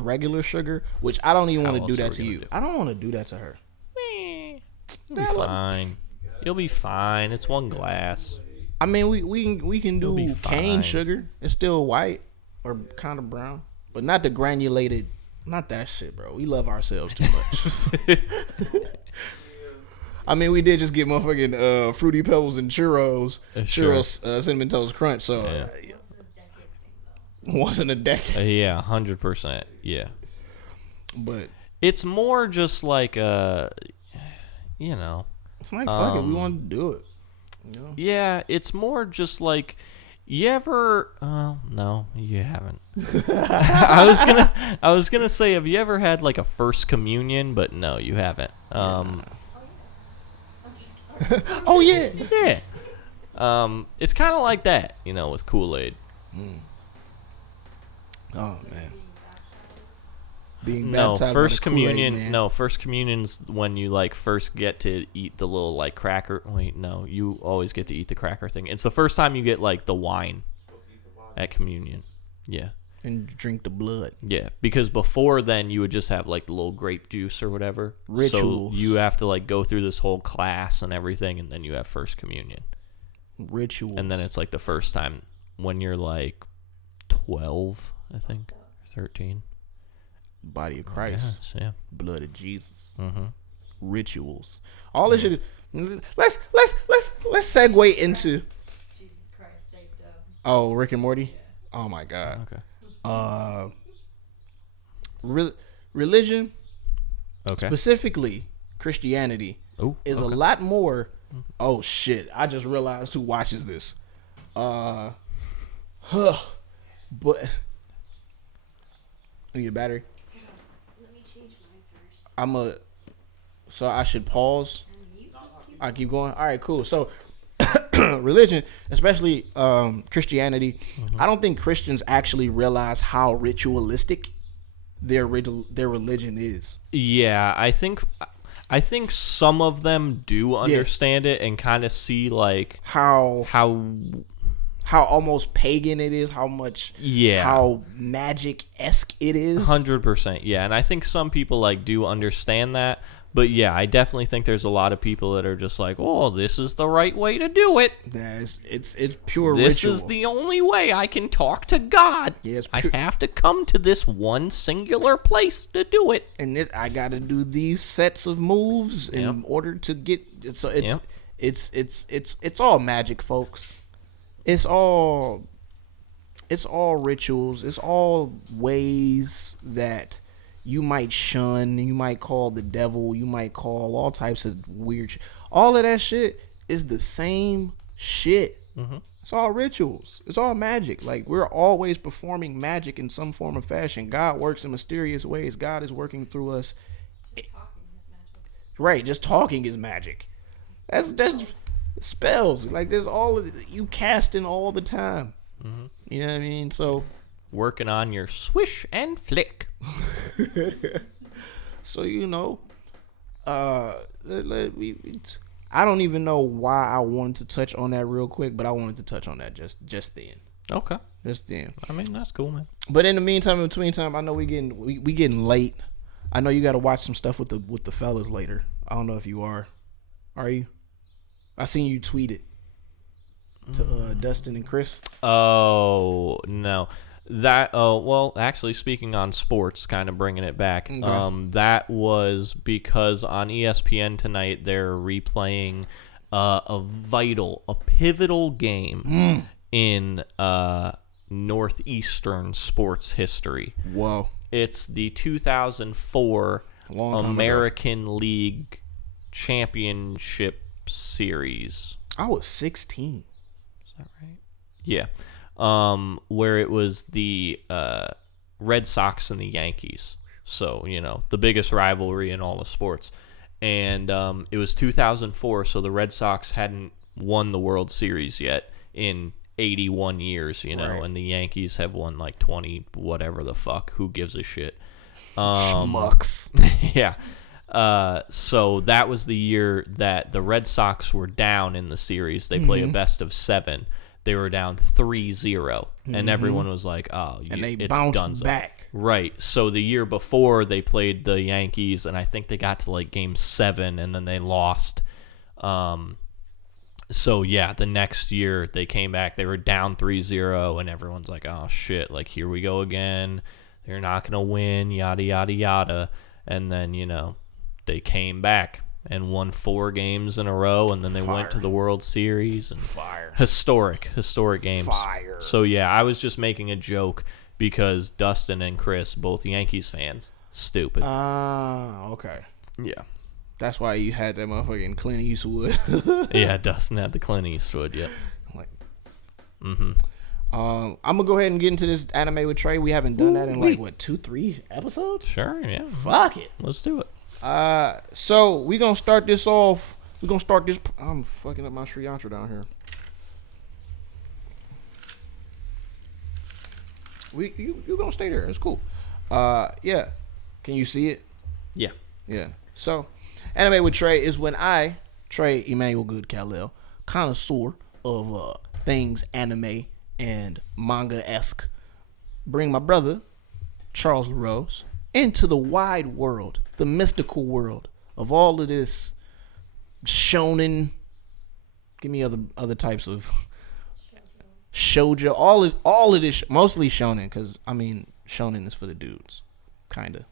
regular sugar, which I don't even want to do that to you. I don't want to do that to her. You'll be fine. You'll be fine. It's one glass. I mean, we can You'll be do fine. cane sugar. It's still white or kind of brown, but not the granulated. Not that shit, bro. We love ourselves too much. I mean, we did just get motherfucking Fruity Pebbles and Churros, Cinnamon Toast Crunch. So wasn't a decade. Yeah, 100%. Yeah, But it's more just like you know. it's like fuck it, we wanted to do it. You know? Yeah, it's more just like. You ever? No, you haven't. I was gonna say, have you ever had like a first communion? But no, you haven't. Oh yeah. Yeah. It's kind of like that, you know, with Kool-Aid. Oh man. Being No, baptized first by the Kool-Aid, communion. man. No, first communion's when you like first get to eat the little like cracker. Wait, no, you always get to eat the cracker thing. It's the first time you get like the wine at communion. Yeah. And drink the blood. Yeah, because before then you would just have like the little grape juice or whatever. Rituals. So you have to like go through this whole class and everything, and then you have first communion. Rituals. And then it's like the first time when you're like 12, I think, 13. Body of Christ. Yes, yeah. Blood of Jesus. Mm-hmm. Rituals. All this shit is, let's segue into Jesus Christ saved up. Rick and Morty. Oh my god. Okay. Religion, Okay. specifically Christianity, is a lot more. Oh shit! I just realized who watches this. But need a battery. Let me change mine first. So I should pause. And you I keep going. All right, cool. So, religion, especially Christianity, I don't think Christians actually realize how ritualistic their religion is. Yeah, I think some of them do understand it and kind of see like How how almost pagan it is, how magic-esque it is. 100%. Yeah, and I think some people like do understand that. But yeah, I definitely think there's a lot of people that are just like, "Oh, this is the right way to do it. Yeah, it's pure This ritual. is the only way I can talk to God. Yeah, it's I pure- have to come to this one singular place to do it." And this, I got to do these sets of moves in order to get. So it's all magic, folks. It's all rituals. It's all ways that you might shun, you might call the devil, you might call all types of weird shit. All of that shit is the same shit. Mm-hmm. It's all rituals. It's all magic. Like, we're always performing magic in some form or fashion. God works in mysterious ways. God is working through us. Right, just talking is magic. That's spells. Like, there's all of you casting all the time. Mm-hmm. You know what I mean? So Working on your swish and flick. So, I don't even know why I wanted to touch on that real quick, but I wanted to touch on that just then. Okay. Just then. I mean, that's cool, man. But in the meantime, in between time, I know we getting late. I know you got to watch some stuff with the fellas later. I don't know if you are. Are you? I seen you tweet it to Dustin and Chris. Oh, no. Well, actually, speaking on sports, kind of bringing it back, Okay. that was because on ESPN tonight, they're replaying a pivotal game in Northeastern sports history. Whoa. It's the 2004 Long time American League Championship Series. I was 16. Is that right? Yeah. Where it was the Red Sox and the Yankees. So, the biggest rivalry in all of sports. And it was 2004, so the Red Sox hadn't won the World Series yet in 81 years, Right. and the Yankees have won like 20, whatever the fuck. Who gives a shit? Schmucks. Yeah. So that was the year that the Red Sox were down in the series. They play a best of 7. they were down 3-0, and everyone was like, "Oh, And they it's bounced donezo." back. Right. So the year before they played the Yankees, and I think they got to like Game 7, and then they lost. So yeah, the next year they came back. They were down 3-0, and everyone's like, "Oh shit! Like here we go again. They're not gonna win. Yada yada yada." And then they came back and won 4 games in a row, and then they went to the World Series. And historic games. Fire. So yeah, I was just making a joke because Dustin and Chris, both Yankees fans, stupid. Okay. Yeah. That's why you had that motherfucking Clint Eastwood. Yeah, Dustin had the Clint Eastwood. Yep. Like, Mm-hmm. I'm gonna go ahead and get into this anime with Trey. We haven't done that in like 2-3 episodes. Sure. Yeah. Fuck it. Let's do it. So we gonna start this off. I'm fucking up my Sri Yantra down here. You gonna stay there? It's cool. Yeah. Can you see it? Yeah. Yeah. So, anime with Trey is when I, Trey Emmanuel Good Khalil, connoisseur of things anime and manga-esque, bring my brother, Charles LaRose, into the wide world, the mystical world of all of this shonen. Give me other types of shoujo. All of this, mostly shonen, because I mean shonen is for the dudes, kind of.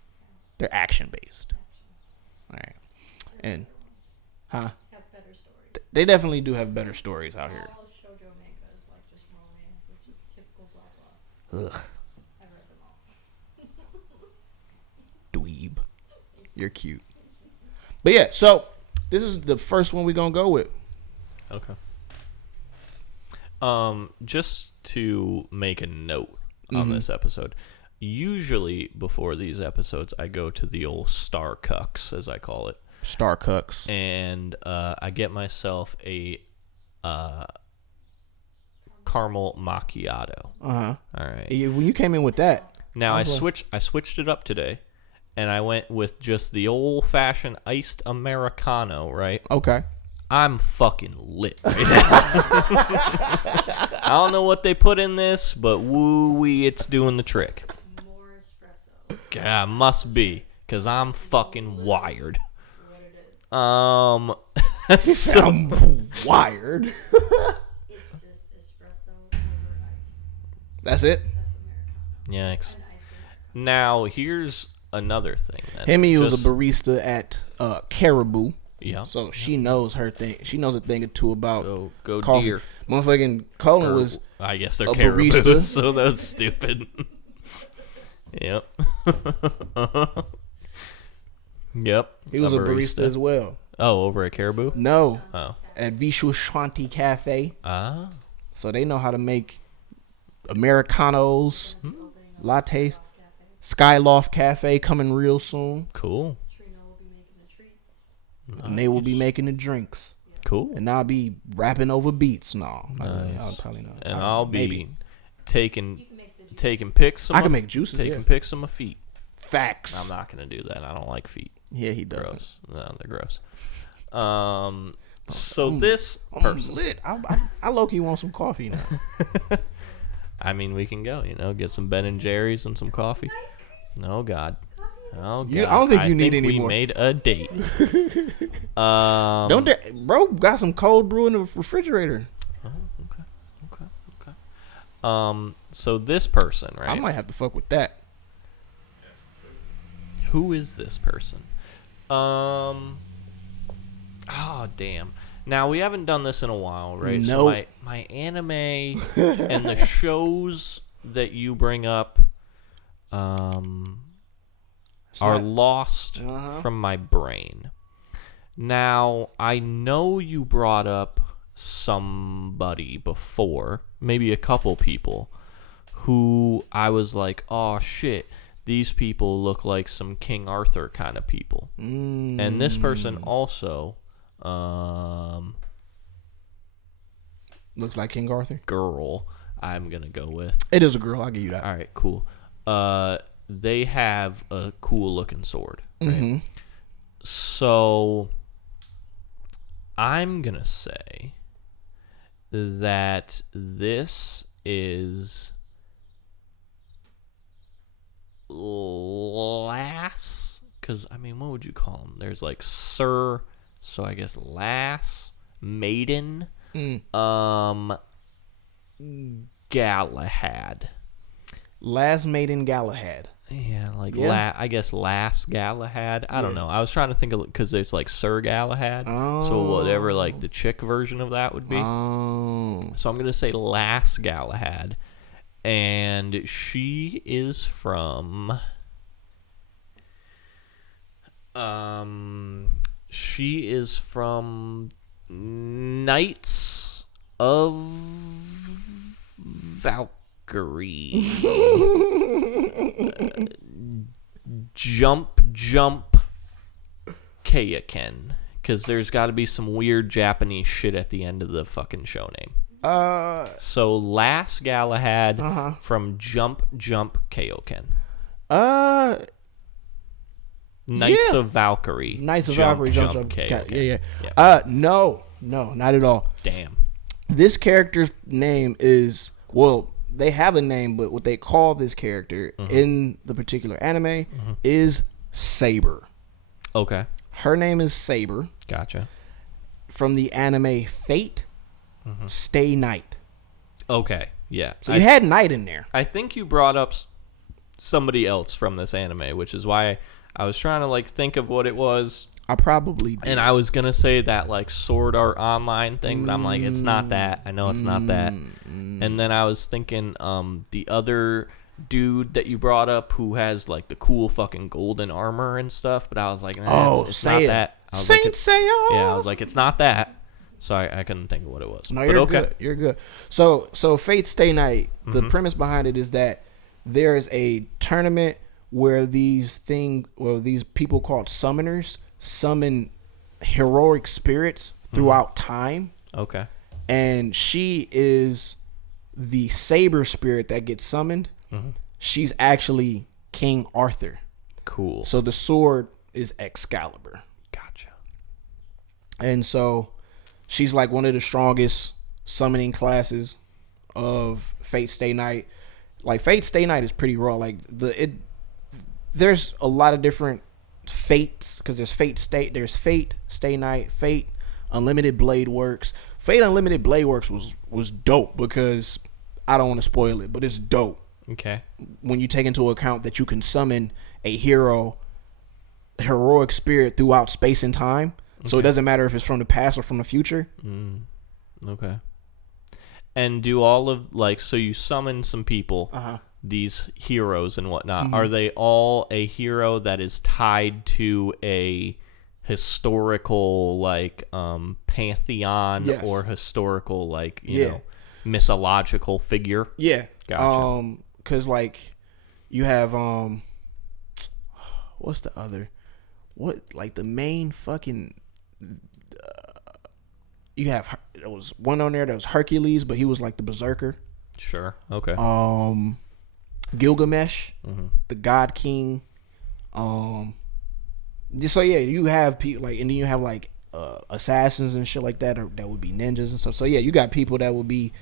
They're action based. All right, and Have better stories. they definitely do have better stories out here. All shoujo manga is like just romance. It's just typical blah blah. Ugh, I read them all. dweeb, you're cute. But yeah, so this is the first one we're gonna go with. Okay. Just to make a note on this episode, usually before these episodes, I go to the old Star Cucks, as I call it, Star Cucks. and I get myself a caramel macchiato. All right. When you came in with that, Now I I was switched it up today, and I went with just the old-fashioned iced Americano, right? okay. I'm fucking lit right now. I don't know what they put in this, but woo-wee, it's doing the trick. More espresso. God, must be, because I'm fucking wired. What it is. So, I'm wired. It's just espresso over ice. That's it. That's Americano. yikes. And ice. Now, here's another thing. Then. Hemi was a Just- barista at Caribou. Yeah. So she knows her thing. She knows a thing or two about Go coffee. deer. Motherfucking Colin Or, was I guess they're a caribou, barista. so that's stupid. Yep. Yep. he was a barista as well. Oh, over at Caribou? No, Oh. at Vishal Shanti Cafe. Ah. So they know how to make Americanos, lattes. Skyloft Cafe coming real soon. Cool. Trina will be making the treats. And they will be making the drinks. Cool. And I'll be rapping over beats. No, not really. Nice. I'll probably not. And I don't I'll know, be maybe. taking You can make the juice. taking pics of I my can make juices, taking yeah. pics of my feet. Facts. I'm not gonna do that. I don't like feet. Yeah, he does. Gross. No, they're gross. So I'm- this I'm person, lit. I low-key want some coffee now. I mean, we can go. Get some Ben and Jerry's and some coffee. Ice cream? Oh God. Oh God. You- I don't think you need any we more. made a date. Don't they, bro? Got some cold brew in the refrigerator. Okay. So this person, right? I might have to fuck with that. Who is this person? Oh damn. Now we haven't done this in a while, right? So Nope. my anime and the shows that you bring up are not- lost from my brain. Now I know you brought up somebody before, maybe a couple people, who I was like, oh shit, these people look like some King Arthur kind of people. And this person also, Looks like King Arthur. girl, I'm gonna go with. It is a girl. I'll give you that. All right, cool. They have a cool looking sword. Right? So I'm gonna say that this is lass, because I mean, what would you call them? There's like sir, so I guess lass, maiden, Galahad. Last maiden Galahad. Yeah, like I guess Lass Galahad. I don't know. I was trying to think of, because there's like Sir Galahad. So whatever like the chick version of that would be. So I'm gonna say Lass Galahad, and she is from. She is from Knights of Valkyrie. Jump Kayaken, because there's got to be some weird Japanese shit at the end of the fucking show name. So Lass Galahad from Jump Kayoken. Knights of Valkyrie. Knights of Valkyrie. Jump Kayoken. Yeah. No, not at all. Damn. This character's name is, well, they have a name, but what they call this character in the particular anime is Saber. Okay. Her name is Saber. Gotcha. From the anime Fate Stay Night. Okay. Yeah. So you had Night in there. I think you brought up somebody else from this anime, which is why I was trying to like think of what it was. I probably did. And I was going to say that like Sword Art Online thing, but I'm like, it's not that. I know it's not that. And then I was thinking the other dude that you brought up who has like the cool fucking golden armor and stuff, but I was like, it's not that. Saint Seiya. Yeah, I was like, it's not that. So I couldn't think of what it was. No, you're good. You're good. So Fate Stay Night, the premise behind it is that there is a tournament where these people called summoners summon heroic spirits throughout time. Okay. And she is the saber spirit that gets summoned. She's actually King Arthur. Cool. So the sword is Excalibur. Gotcha. And so she's like one of the strongest summoning classes of Fate Stay Night. Like Fate Stay Night is pretty raw. Like there's a lot of different fates, because there's Fate Stay Night, Fate Unlimited Blade Works. Fate Unlimited Blade Works was dope, because I don't want to spoil it, but it's dope. Okay. When you take into account that you can summon a heroic spirit throughout space and time. Okay. So it doesn't matter if it's from the past or from the future. Okay. And do all of, like, so you summon some people, these heroes and whatnot. Are they all a hero that is tied to a historical, like, pantheon or historical, like, you know, mythological figure? Yeah. Gotcha. Because, like, you have, what's the other? Like, the main fucking, you have, there was one on there that was Hercules, but he was, like, the berserker. Sure. Okay. Gilgamesh, the God King. So yeah, you have people like, and then you have like assassins and shit like that, or that would be ninjas and stuff. So yeah, you got people that would be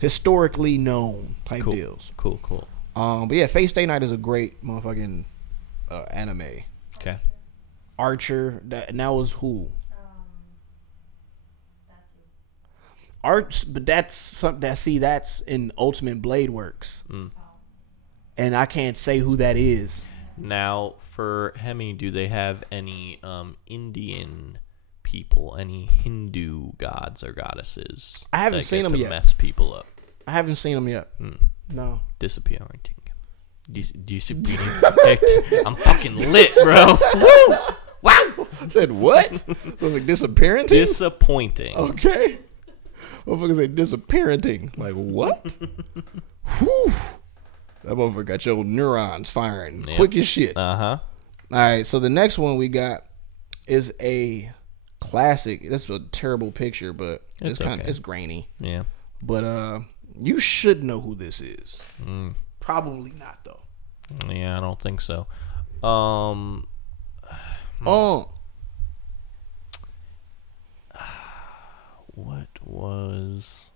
historically known type deals. Cool. But yeah, Fate Stay Night is a great motherfucking anime. Okay. Archer, that was who? That too. But that's in Ultimate Blade Works. And I can't say who that is. Now, for Hemi, do they have any Indian people, any Hindu gods or goddesses? I haven't seen them yet. Mess people up. I haven't seen them yet. No. Disappearing. Disappearing. I'm fucking lit, bro. Woo! Wow. I said what? Was like disappearing? Disappointing. Okay. Motherfucker said disappearing. Like what? Whew. That motherfucker got your neurons firing quick as shit. All right, so the next one we got is a classic. That's a terrible picture, but it's kind of, it's grainy. Yeah. But you should know who this is. Probably not though. Yeah, I don't think so. What was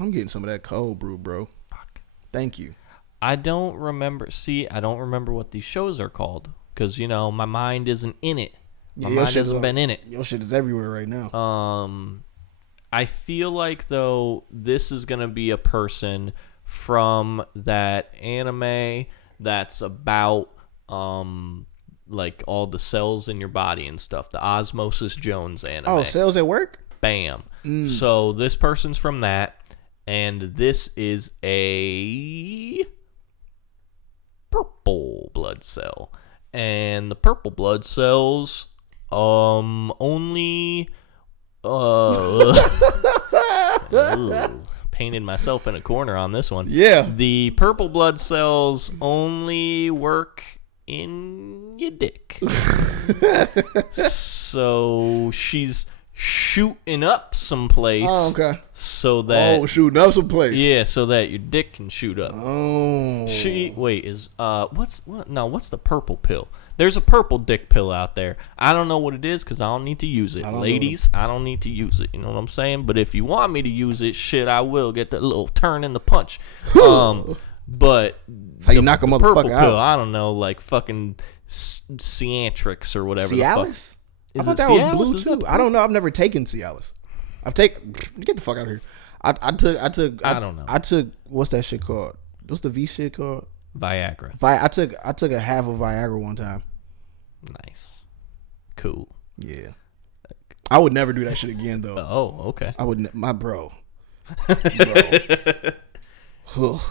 I'm getting some of that cold brew, bro. Fuck. Thank you. I don't remember. See, I don't remember what these shows are called because my mind isn't in it. My your mind shit hasn't been in it. Your shit is everywhere right now. I feel like though this is gonna be a person from that anime that's about like all the cells in your body and stuff. The Osmosis Jones anime. Oh, cells at work? Bam. So this person's from that, and this is a purple blood cell. And the purple blood cells only painted myself in a corner on this one. Yeah. The purple blood cells only work in your dick. So she's shooting up someplace. Oh, okay. So that shooting up someplace. yeah, so that your dick can shoot up. Oh. What's the purple pill? There's a purple dick pill out there. I don't know what it is because I don't need to use it. Ladies, I don't need to use it. You know what I'm saying? But if you want me to use it, shit, I will get that little turn in the punch. But how you knock a motherfucker purple out? pill, I don't know, like fucking Ciatrix or whatever. Cialis? The fuck. I thought that was blue too. I don't know. I've never taken Cialis. Get the fuck out of here. I don't know. I took what's that shit called? What's the V shit called? Viagra. I took a half of Viagra one time. Nice. Cool. Yeah. I would never do that shit again though. Oh, okay. I would my bro.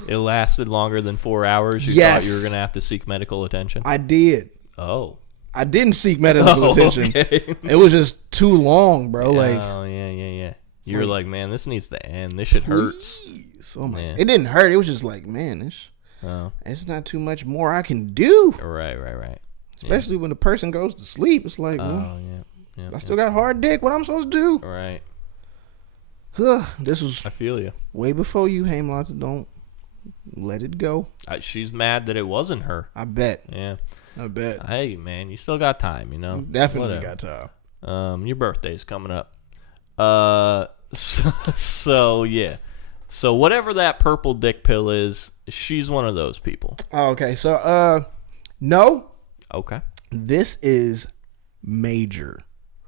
It lasted longer than 4 hours. You thought you were gonna have to seek medical attention. I did. Oh. I didn't seek medical attention. Okay. It was just too long, bro. Oh yeah. You were like, man, this needs to end. This shit hurts. So it didn't hurt. It was just like, man, it's not too much more I can do. Right. Especially when the person goes to sleep. It's like, I still got hard dick. What I'm supposed to do? Right. This was I feel you. way before you, Haimlots. Don't let it go. She's mad that it wasn't her. I bet. Yeah. I bet. Hey, man, you still got time, Definitely got time. Your birthday's coming up. So yeah. So whatever that purple dick pill is, she's one of those people. Oh, okay. So, no. Okay. This is Major.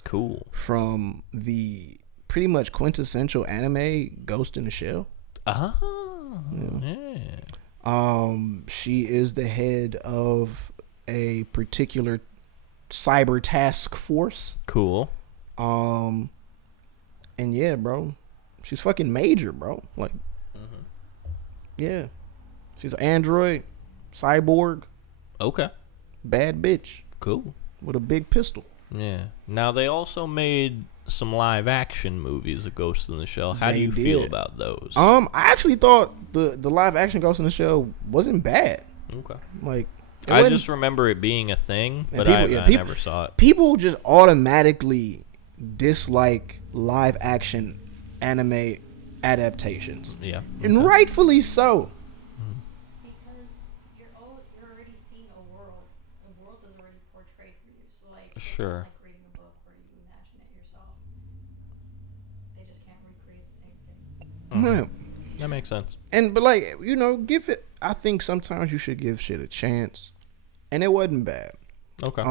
Cool. From the pretty much quintessential anime Ghost in the Shell. Yeah. She is the head of a particular cyber task force. Cool. And yeah, bro, she's fucking Major, bro. Like, yeah, she's an android, cyborg. Okay. Bad bitch. Cool. With a big pistol. Yeah. Now they also made some live action movies of Ghost in the Shell. How do you feel about those? I actually thought the live action Ghost in the Shell wasn't bad. Okay. Like, I just remember it being a thing, but I never saw it. People just automatically dislike live action anime adaptations. Yeah. And rightfully so. Because you're already seeing a world. The world is already portrayed for you. So like it's Sure. not like reading a book where you imagine it yourself. They just can't recreate the same thing. Yeah. That makes sense. But like, give it, I think sometimes you should give shit a chance. And it wasn't bad. Okay.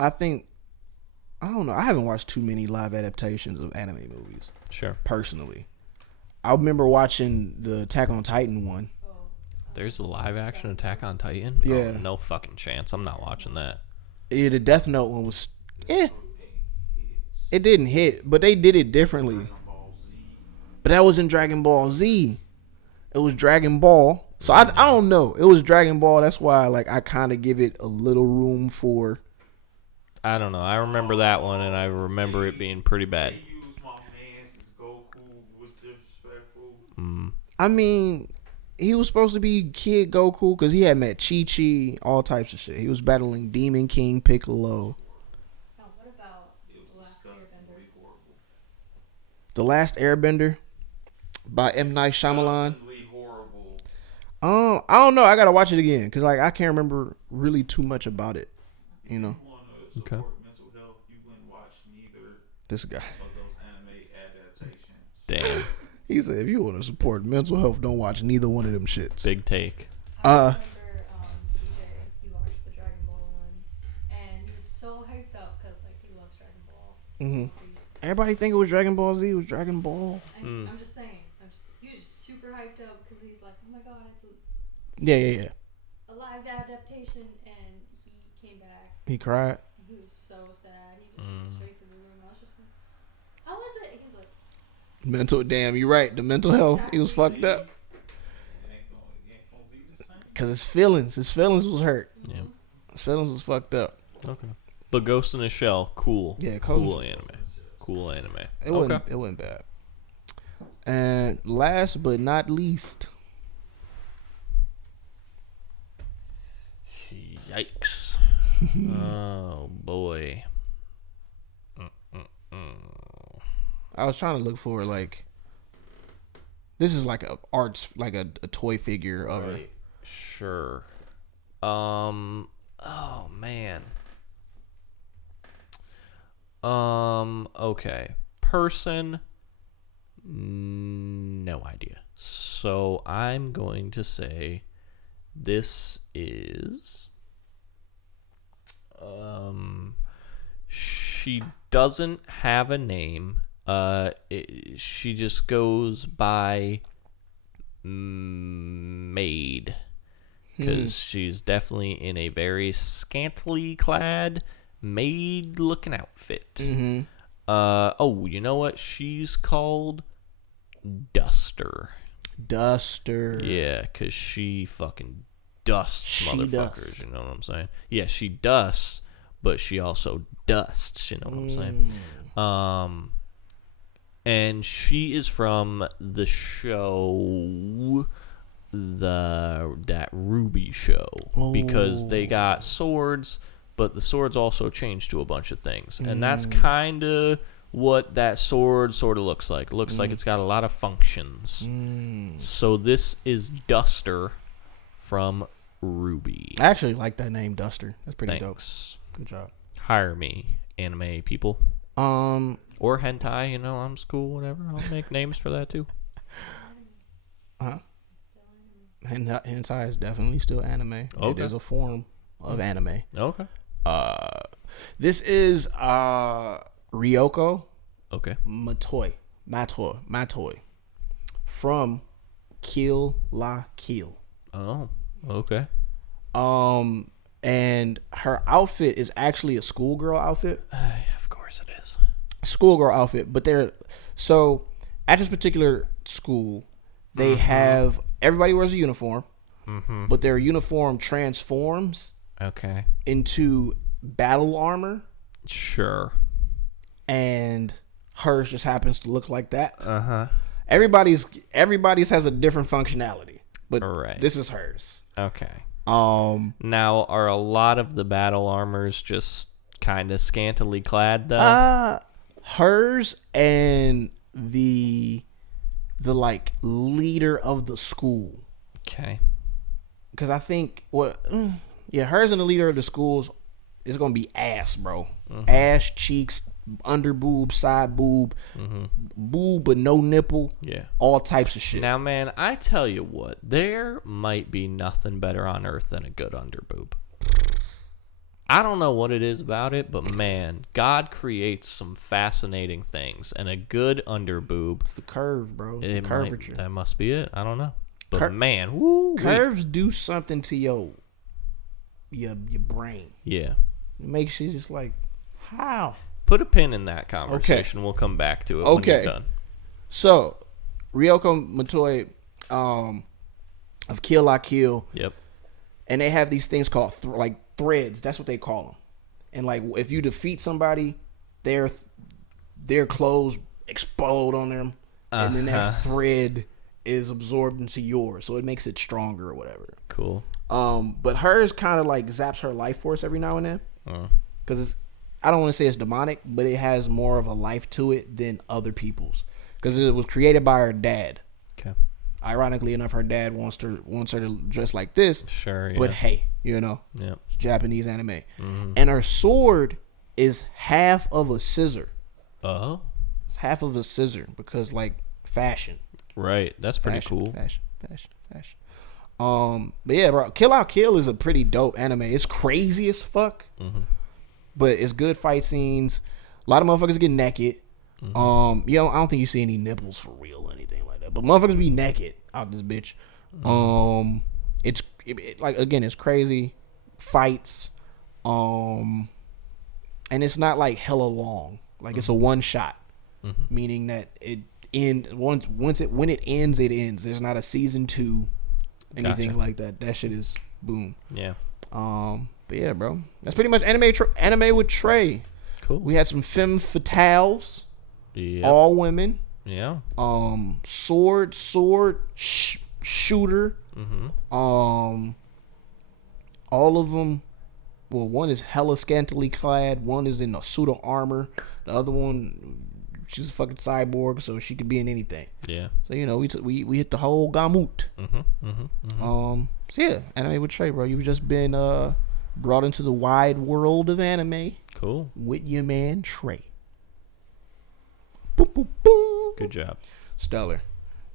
I think, I don't know, I haven't watched too many live adaptations of anime movies. Sure. Personally. I remember watching the Attack on Titan one. There's a live action Attack on Titan? Yeah. Oh, no fucking chance. I'm not watching that. Yeah, the Death Note one was, it didn't hit, but they did it differently. But that was in Dragon Ball Z. It was Dragon Ball. So I don't know. It was Dragon Ball. That's why I kind of give it a little room for. I don't know. I remember that one, and I remember it being pretty bad. They used my man's as Goku was disrespectful. I mean, he was supposed to be Kid Goku because he had met Chi-Chi, all types of shit. He was battling Demon King Piccolo. Now what about The Last Airbender? The Last Airbender by M. Night Shyamalan. Horrible. I don't know. I gotta watch it again because I can't remember really too much about it. You know. You want to support mental health, you wouldn't watch neither This guy. of those anime adaptations. He said, if you want to support mental health, don't watch neither one of them shits. Big take. I remember DJ, he watched the Dragon Ball one, and he was so hyped up because like he loves Dragon Ball. Everybody think it was Dragon Ball Z. It was Dragon Ball. I'm just saying. He was super hyped up because he's like, oh my god, it's Yeah. a live adaptation, and he came back. He cried. He was so sad. He just went straight to the room. I was just like, how was it? He's like, Mental. Damn, you right. The mental health. He was fucked up. It ain't gonna be the same. Cause his feelings was hurt. Yeah. His feelings was fucked up. Okay. But Ghost in the Shell, cool. Yeah, cool anime. Cool anime. It wasn't bad. And last but not least, Yikes. Oh boy. I was trying to look for like, this is like a arts, like a toy figure of her. Right. Sure. Oh man. Okay. Person. No idea. So I'm going to say this is. She doesn't have a name. She just goes by maid, because she's definitely in a very scantily clad maid looking outfit. Oh, you know what? She's called Duster. Yeah, because she fucking dusts She motherfuckers. dusts. You know what I'm saying? Yeah, she dusts, but she also dusts. You know what I'm saying? And she is from the show, that Ruby show, because they got swords, but the swords also changed to a bunch of things, and that's kind of what that sword sort of looks like. It looks like it's got a lot of functions. So this is Duster from Ruby. I actually like that name, Duster. That's pretty Thanks. dope. Good job. Hire me, anime people. Or hentai, you know, I'm cool, whatever. I'll make names for that too. Hentai is definitely still anime. Okay. It is a form of anime. Okay. This is Ryoko Okay. Matoi from Kill La Kill. Oh, okay. And her outfit is actually a schoolgirl outfit. Of course it is. Schoolgirl outfit, but so at this particular school, they have everybody wears a uniform, but their uniform transforms Okay. into battle armor, Sure. and hers just happens to look like that. Uh-huh. Everybody's has a different functionality, but Right. this is hers. Okay. Now, are a lot of the battle armors just kind of scantily clad though? hers and the like leader of the school, Okay. because I think hers and the leader of the schools is gonna be ass, bro. Ass, cheeks, under boob, side boob, boob but no nipple. Yeah. All types of shit. Now, man, I tell you what, there might be nothing better on earth than a good underboob. I don't know what it is about it, but man, God creates some fascinating things, and a good underboob. It's the curve, bro. It's the curvature. That must be it. I don't know, but man, woo, Curves do something to your brain. Yeah. It makes you just like, how? Put a pin in that conversation. We'll come back to it when you're done. So, Ryoko Matoi of Kill La Kill. Yep. And they have these things called threads. That's what they call them. And like, if you defeat somebody, their clothes explode on them, and then that thread is absorbed into yours, so it makes it stronger or whatever. Cool. But hers kind of like zaps her life force every now and then, because I don't want to say it's demonic, but it has more of a life to it than other people's, because it was created by her dad. Okay. Ironically enough, her dad wants her to dress like this. Sure. Yeah. But hey, Yep. it's Japanese anime, and her sword is half of a scissor. Oh. It's half of a scissor because like fashion. Right. That's pretty cool. Fashion. But yeah, bro, Kill Out Kill is a pretty dope anime. It's crazy as fuck, but it's good fight scenes. A lot of motherfuckers get naked. I don't think you see any nipples for real or anything like that. But motherfuckers be naked out this bitch. It's like, again, it's crazy fights. And it's not like hella long. Like it's a one shot, meaning that it ends when it ends, it ends. There's not a season 2, anything like that. That shit is boom. Yeah. But yeah, bro, that's pretty much anime with Trey. Cool. We had some femme fatales. Yeah. All women. Yeah. Sword shooter. All of them. Well, one is hella scantily clad. One is in a suit of armor. The other one, she's a fucking cyborg, so she could be in anything. Yeah. So we hit the whole gamut. So yeah, anime with Trey, bro. You've just been brought into the wide world of anime. Cool. With your man Trey. Boop, boop, boop. Good job. Stellar.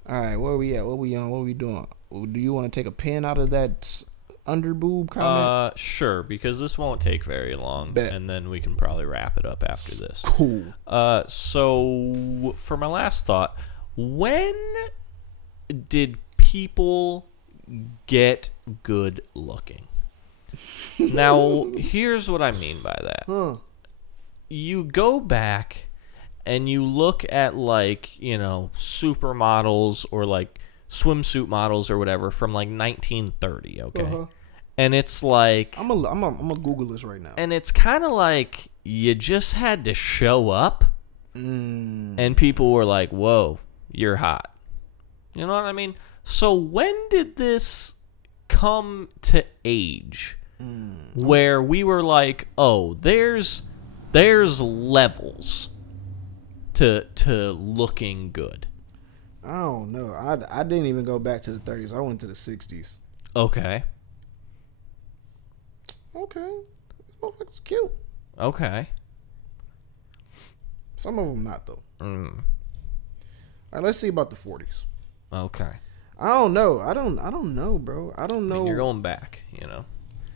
All right, where are we at? What we on? What are we doing? Do you want to take a pen out of that underboob comment? Sure, because this won't take very long. Bet. And then we can probably wrap it up after this. Cool. So for my last thought, when did people get good looking? Now, here's what I mean by that. You go back and you look at, like, supermodels or like swimsuit models or whatever from like 1930, okay? And it's like, I'm gonna Google this right now. And it's kind of like you just had to show up, and people were like, "Whoa, you're hot." You know what I mean? So when did this come to age, where we were like, "Oh, there's levels to looking good"? I don't know. I didn't even go back to the 30s. I went to the 60s. Okay. This motherfucker's cute. Okay. Some of them not, though. All right, let's see about the 40s. Okay. I don't know. I don't know, bro. I don't know. I mean, you're going back,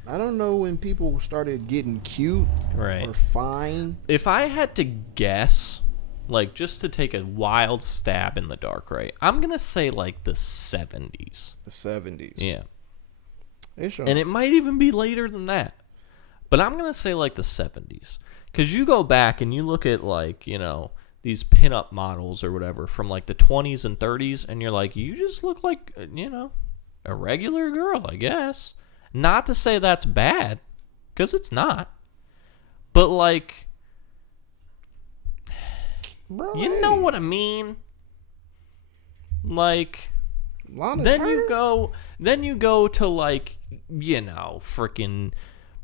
I don't know when people started getting cute or fine. If I had to guess, like, just to take a wild stab in the dark, right? I'm going to say, like, the 70s. The 70s. Yeah. Sure. And it might even be later than that. But I'm going to say, like, the 70s. Because you go back and you look at, like, these pinup models or whatever from, like, the 20s and 30s, and you're like, you just look like, a regular girl, I guess. Not to say that's bad, because it's not. But, like, bro, you know what I mean? Like, then you go to, like, freaking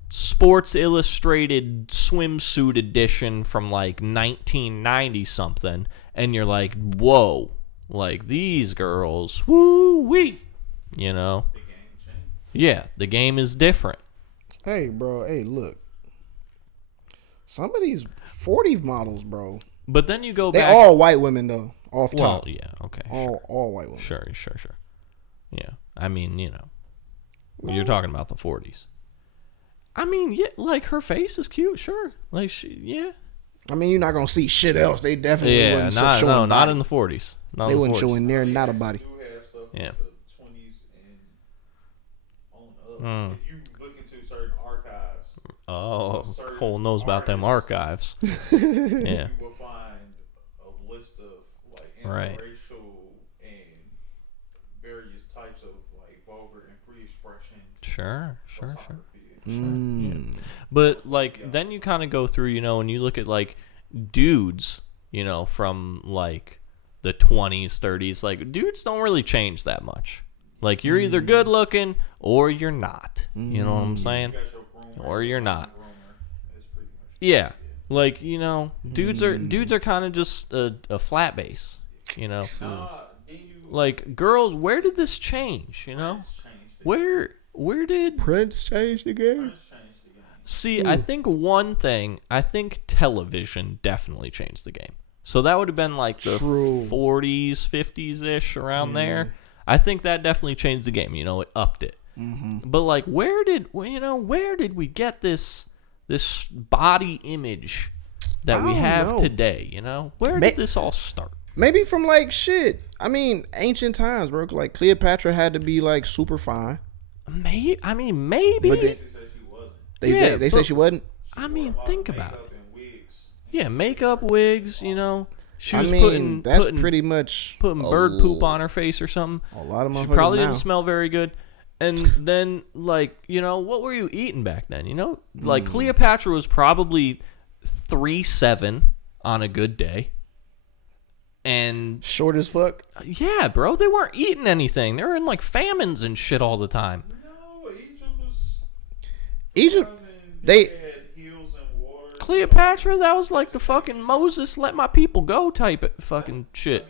Sports Illustrated swimsuit edition from, like, 1990 something, and you're like, whoa, like, these girls, woo-wee, The game changed. Yeah, the game is different. Hey, bro, look. Some of these 40 models, bro. But then you go back. They're all white women, though. Off top. Well, yeah, okay. All white women. Sure. Yeah. I mean, you're talking about the 40s. I mean, yeah, like, her face is cute, sure. Like, yeah. I mean, you're not going to see shit else. They definitely wouldn't showing not in the 40s. They wouldn't show in there, not a body. They do have stuff yeah. from the 20s and on up. If you look into certain archives. Oh, Cole knows about them archives. Yeah. You will find a list of, like, interracial and various types of, like, vulgar and free expression. Sure. Yeah. But, like, then you kind of go through, and you look at, like, dudes, from, like, the 20s, 30s. Like, dudes don't really change that much. Like, you're either good looking or you're not. You know what I'm saying? Or you're not. Yeah. Like, dudes are kind of just a flat base, Like, girls, where did this change, Where did Prince change the game? See, I think one thing, television definitely changed the game. So that would have been like the True. 40s, 50s ish around there. I think that definitely changed the game. It upped it. But like, where did we get this body image that we I don't have know. today? Where did this all start? Maybe from like shit. I mean, ancient times, bro. Like Cleopatra had to be like super fine. Maybe. But then, She said she wasn't. they said she wasn't. I mean, think about it. Makeup and wigs. Yeah, makeup, wigs. She was that's putting pretty much putting bird poop on her face or something. A lot of She motherfuckers probably now. didn't smell very good. And then, like, what were you eating back then? Like Cleopatra was probably 3'7" on a good day. And Short as fuck. yeah, bro, they weren't eating anything. They were in like famines and shit all the time. No, Egypt was. Egypt, They they had hills and water. Cleopatra, that was like the fucking Moses let my people go type of fucking shit.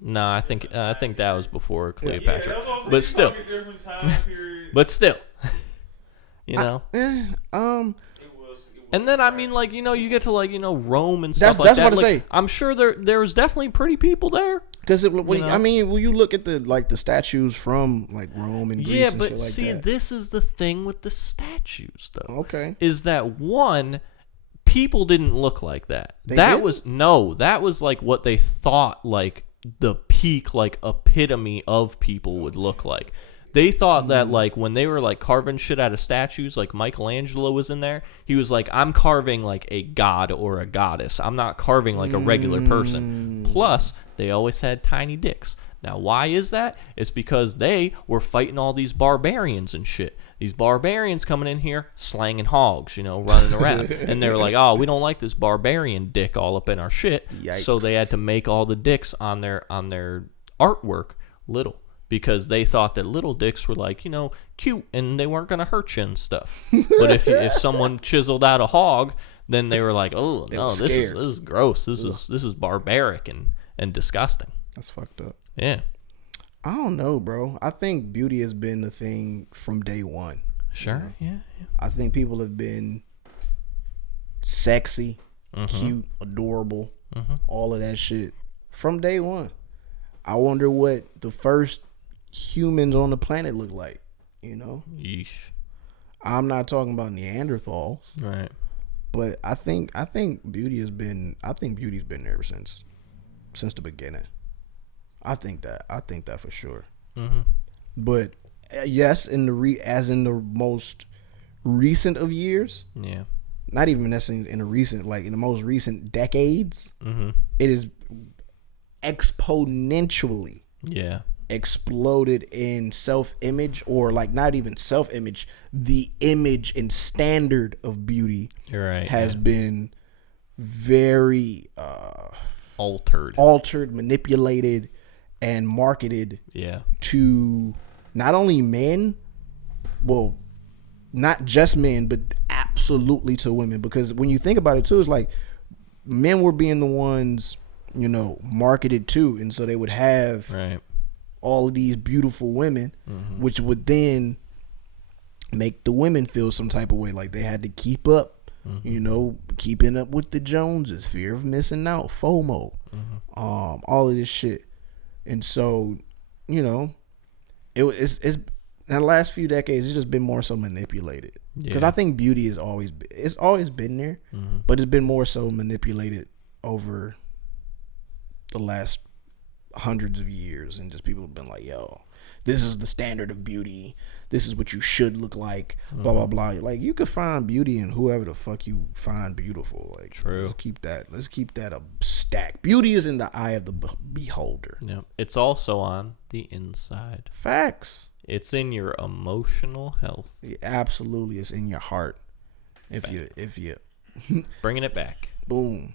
No, I think that was before Cleopatra. But still. But still. And then I mean, like, you get to like Rome and stuff like that's that. what I Like, say. I'm sure there was definitely pretty people there. Because I mean, when you look at the statues from like Rome and Greece, Yeah, and but shit like see, that. this is the thing with the statues, though. Okay. Is that one? People didn't look like that. They That didn't? was like what they thought like the peak like epitome of people would look like. They thought that like when they were like carving shit out of statues, like Michelangelo was in there, he was like, I'm carving like a god or a goddess. I'm not carving like a regular person. Plus, they always had tiny dicks. Now, why is that? It's because they were fighting all these barbarians and shit. These barbarians coming in here, slanging hogs, running around. And they were like, oh, we don't like this barbarian dick all up in our shit. Yikes. So they had to make all the dicks on their artwork little. Because they thought that little dicks were like, cute and they weren't going to hurt you and stuff. But if someone chiseled out a hog, then they were like, oh, no, this is gross. This is barbaric and disgusting. That's fucked up. Yeah. I don't know, bro. I think beauty has been a thing from day one. Sure. Yeah. I think people have been sexy, cute, adorable, all of that shit from day one. I wonder what the first humans on the planet look like, Yeesh. I'm not talking about Neanderthals, Right. but I think beauty's been there since the beginning. I think that for sure. But yes, in the most recent of years, Yeah. not even necessarily in the most recent decades, it is exponentially Yeah. exploded in self-image, or like not even self-image, the image and standard of beauty You're right. has been very altered. manipulated, and marketed Yeah. to not only men, well, not just men, but absolutely to women. Because when you think about it too, it's like men were being the ones, marketed to, and so they would have Right. all of these beautiful women, which would then make the women feel some type of way, like they had to keep up, keeping up with the Joneses, fear of missing out, FOMO, all of this shit. And so, it's in the last few decades, it's just been more so manipulated. Because I think beauty is always been there, but it's been more so manipulated over the last hundreds of years, and just people have been like, yo, this is the standard of beauty, this is what you should look like, blah blah blah. Like, you could find beauty in whoever the fuck you find beautiful. Like, True. Let's keep that a stack. Beauty is in the eye of the beholder. Yeah. It's also on the inside. Facts. It's in your emotional health. Yeah, absolutely, it's in your heart. If you Bringing it back. boom.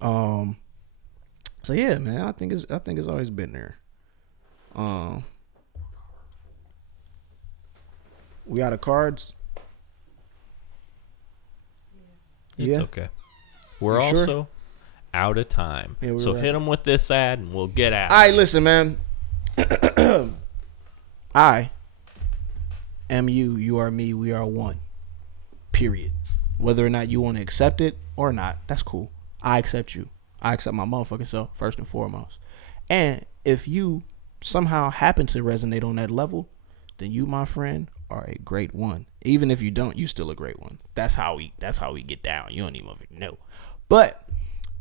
So yeah, man, I think it's always been there. We out of cards. It's Yeah. okay. We're You sure? also out of time. Yeah, we're so right. hit them with this ad and we'll get out. All right, listen, man. I am you. You are me. We are one. Period. Whether or not you want to accept it or not, that's cool. I accept you. I accept my motherfucking self first and foremost. And if you somehow happen to resonate on that level, then you, my friend, are a great one. Even if you don't, you still a great one. That's how we get down. You don't even know. But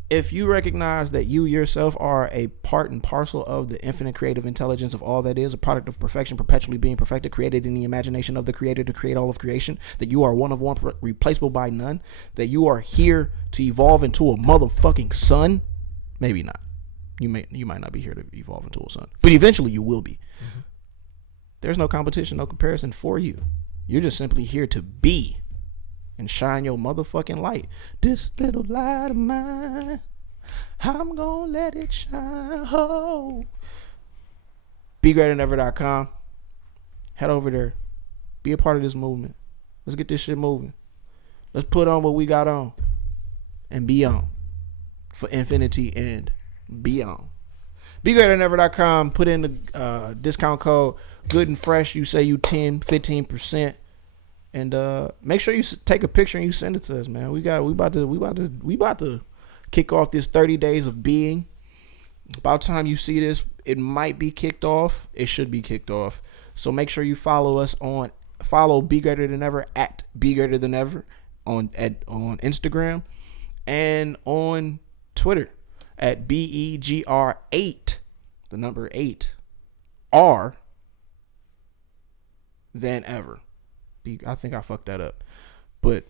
if you recognize that you yourself are a part and parcel of the infinite creative intelligence of all that is, a product of perfection, perpetually being perfected, created in the imagination of the creator to create all of creation, that you are one of one, replaceable by none, that you are here to evolve into a motherfucking sun, maybe not. You might not be here to evolve into a sun, but eventually you will be. Mm-hmm. There's no competition, no comparison for you. You're just simply here to be and shine your motherfucking light. This little light of mine, I'm gonna let it shine. Oh. BeGreaterThanEver.com. Head over there. Be a part of this movement. Let's get this shit moving. Let's put on what we got on and be on for infinity and beyond. BeGreaterThanEver.com. Put in the discount code Good and Fresh. You say you 15%. And make sure you take a picture and you send it to us, man. We about to kick off this 30 days of being. About time you see this, it might be kicked off. It should be kicked off. So make sure you follow Be Greater Than Ever at Be Greater Than Ever on Instagram and on Twitter at BEGR8, the number 8 R than ever. I think I fucked that up. But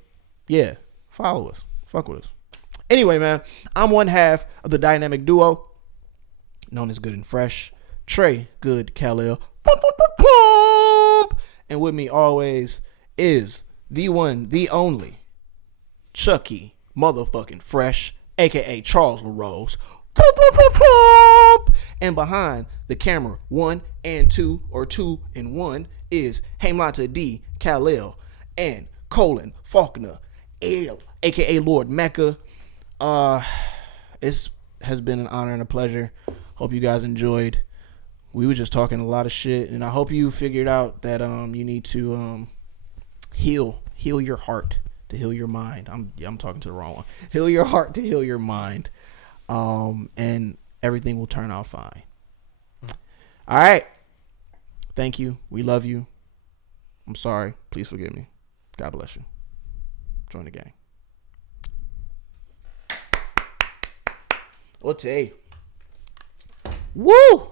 yeah, follow us. Fuck with us. Anyway, man, I'm one half of the dynamic duo known as Good and Fresh. Trey, Good, Khalil. And with me always is the one, the only Chuckie motherfucking Fresh, aka Charles LaRose. And behind the camera, 1 and 2 or 2 and 1 is Hamlata D, Khalil, and Colin Faulkner, L, aka Lord Mecca. It has been an honor and a pleasure. Hope you guys enjoyed. We were just talking a lot of shit, and I hope you figured out that you need to heal your heart to heal your mind. I'm talking to the wrong one. Heal your heart to heal your mind, and everything will turn out fine. All right. Thank you. We love you. I'm sorry. Please forgive me. God bless you. Join the gang. What's Woo!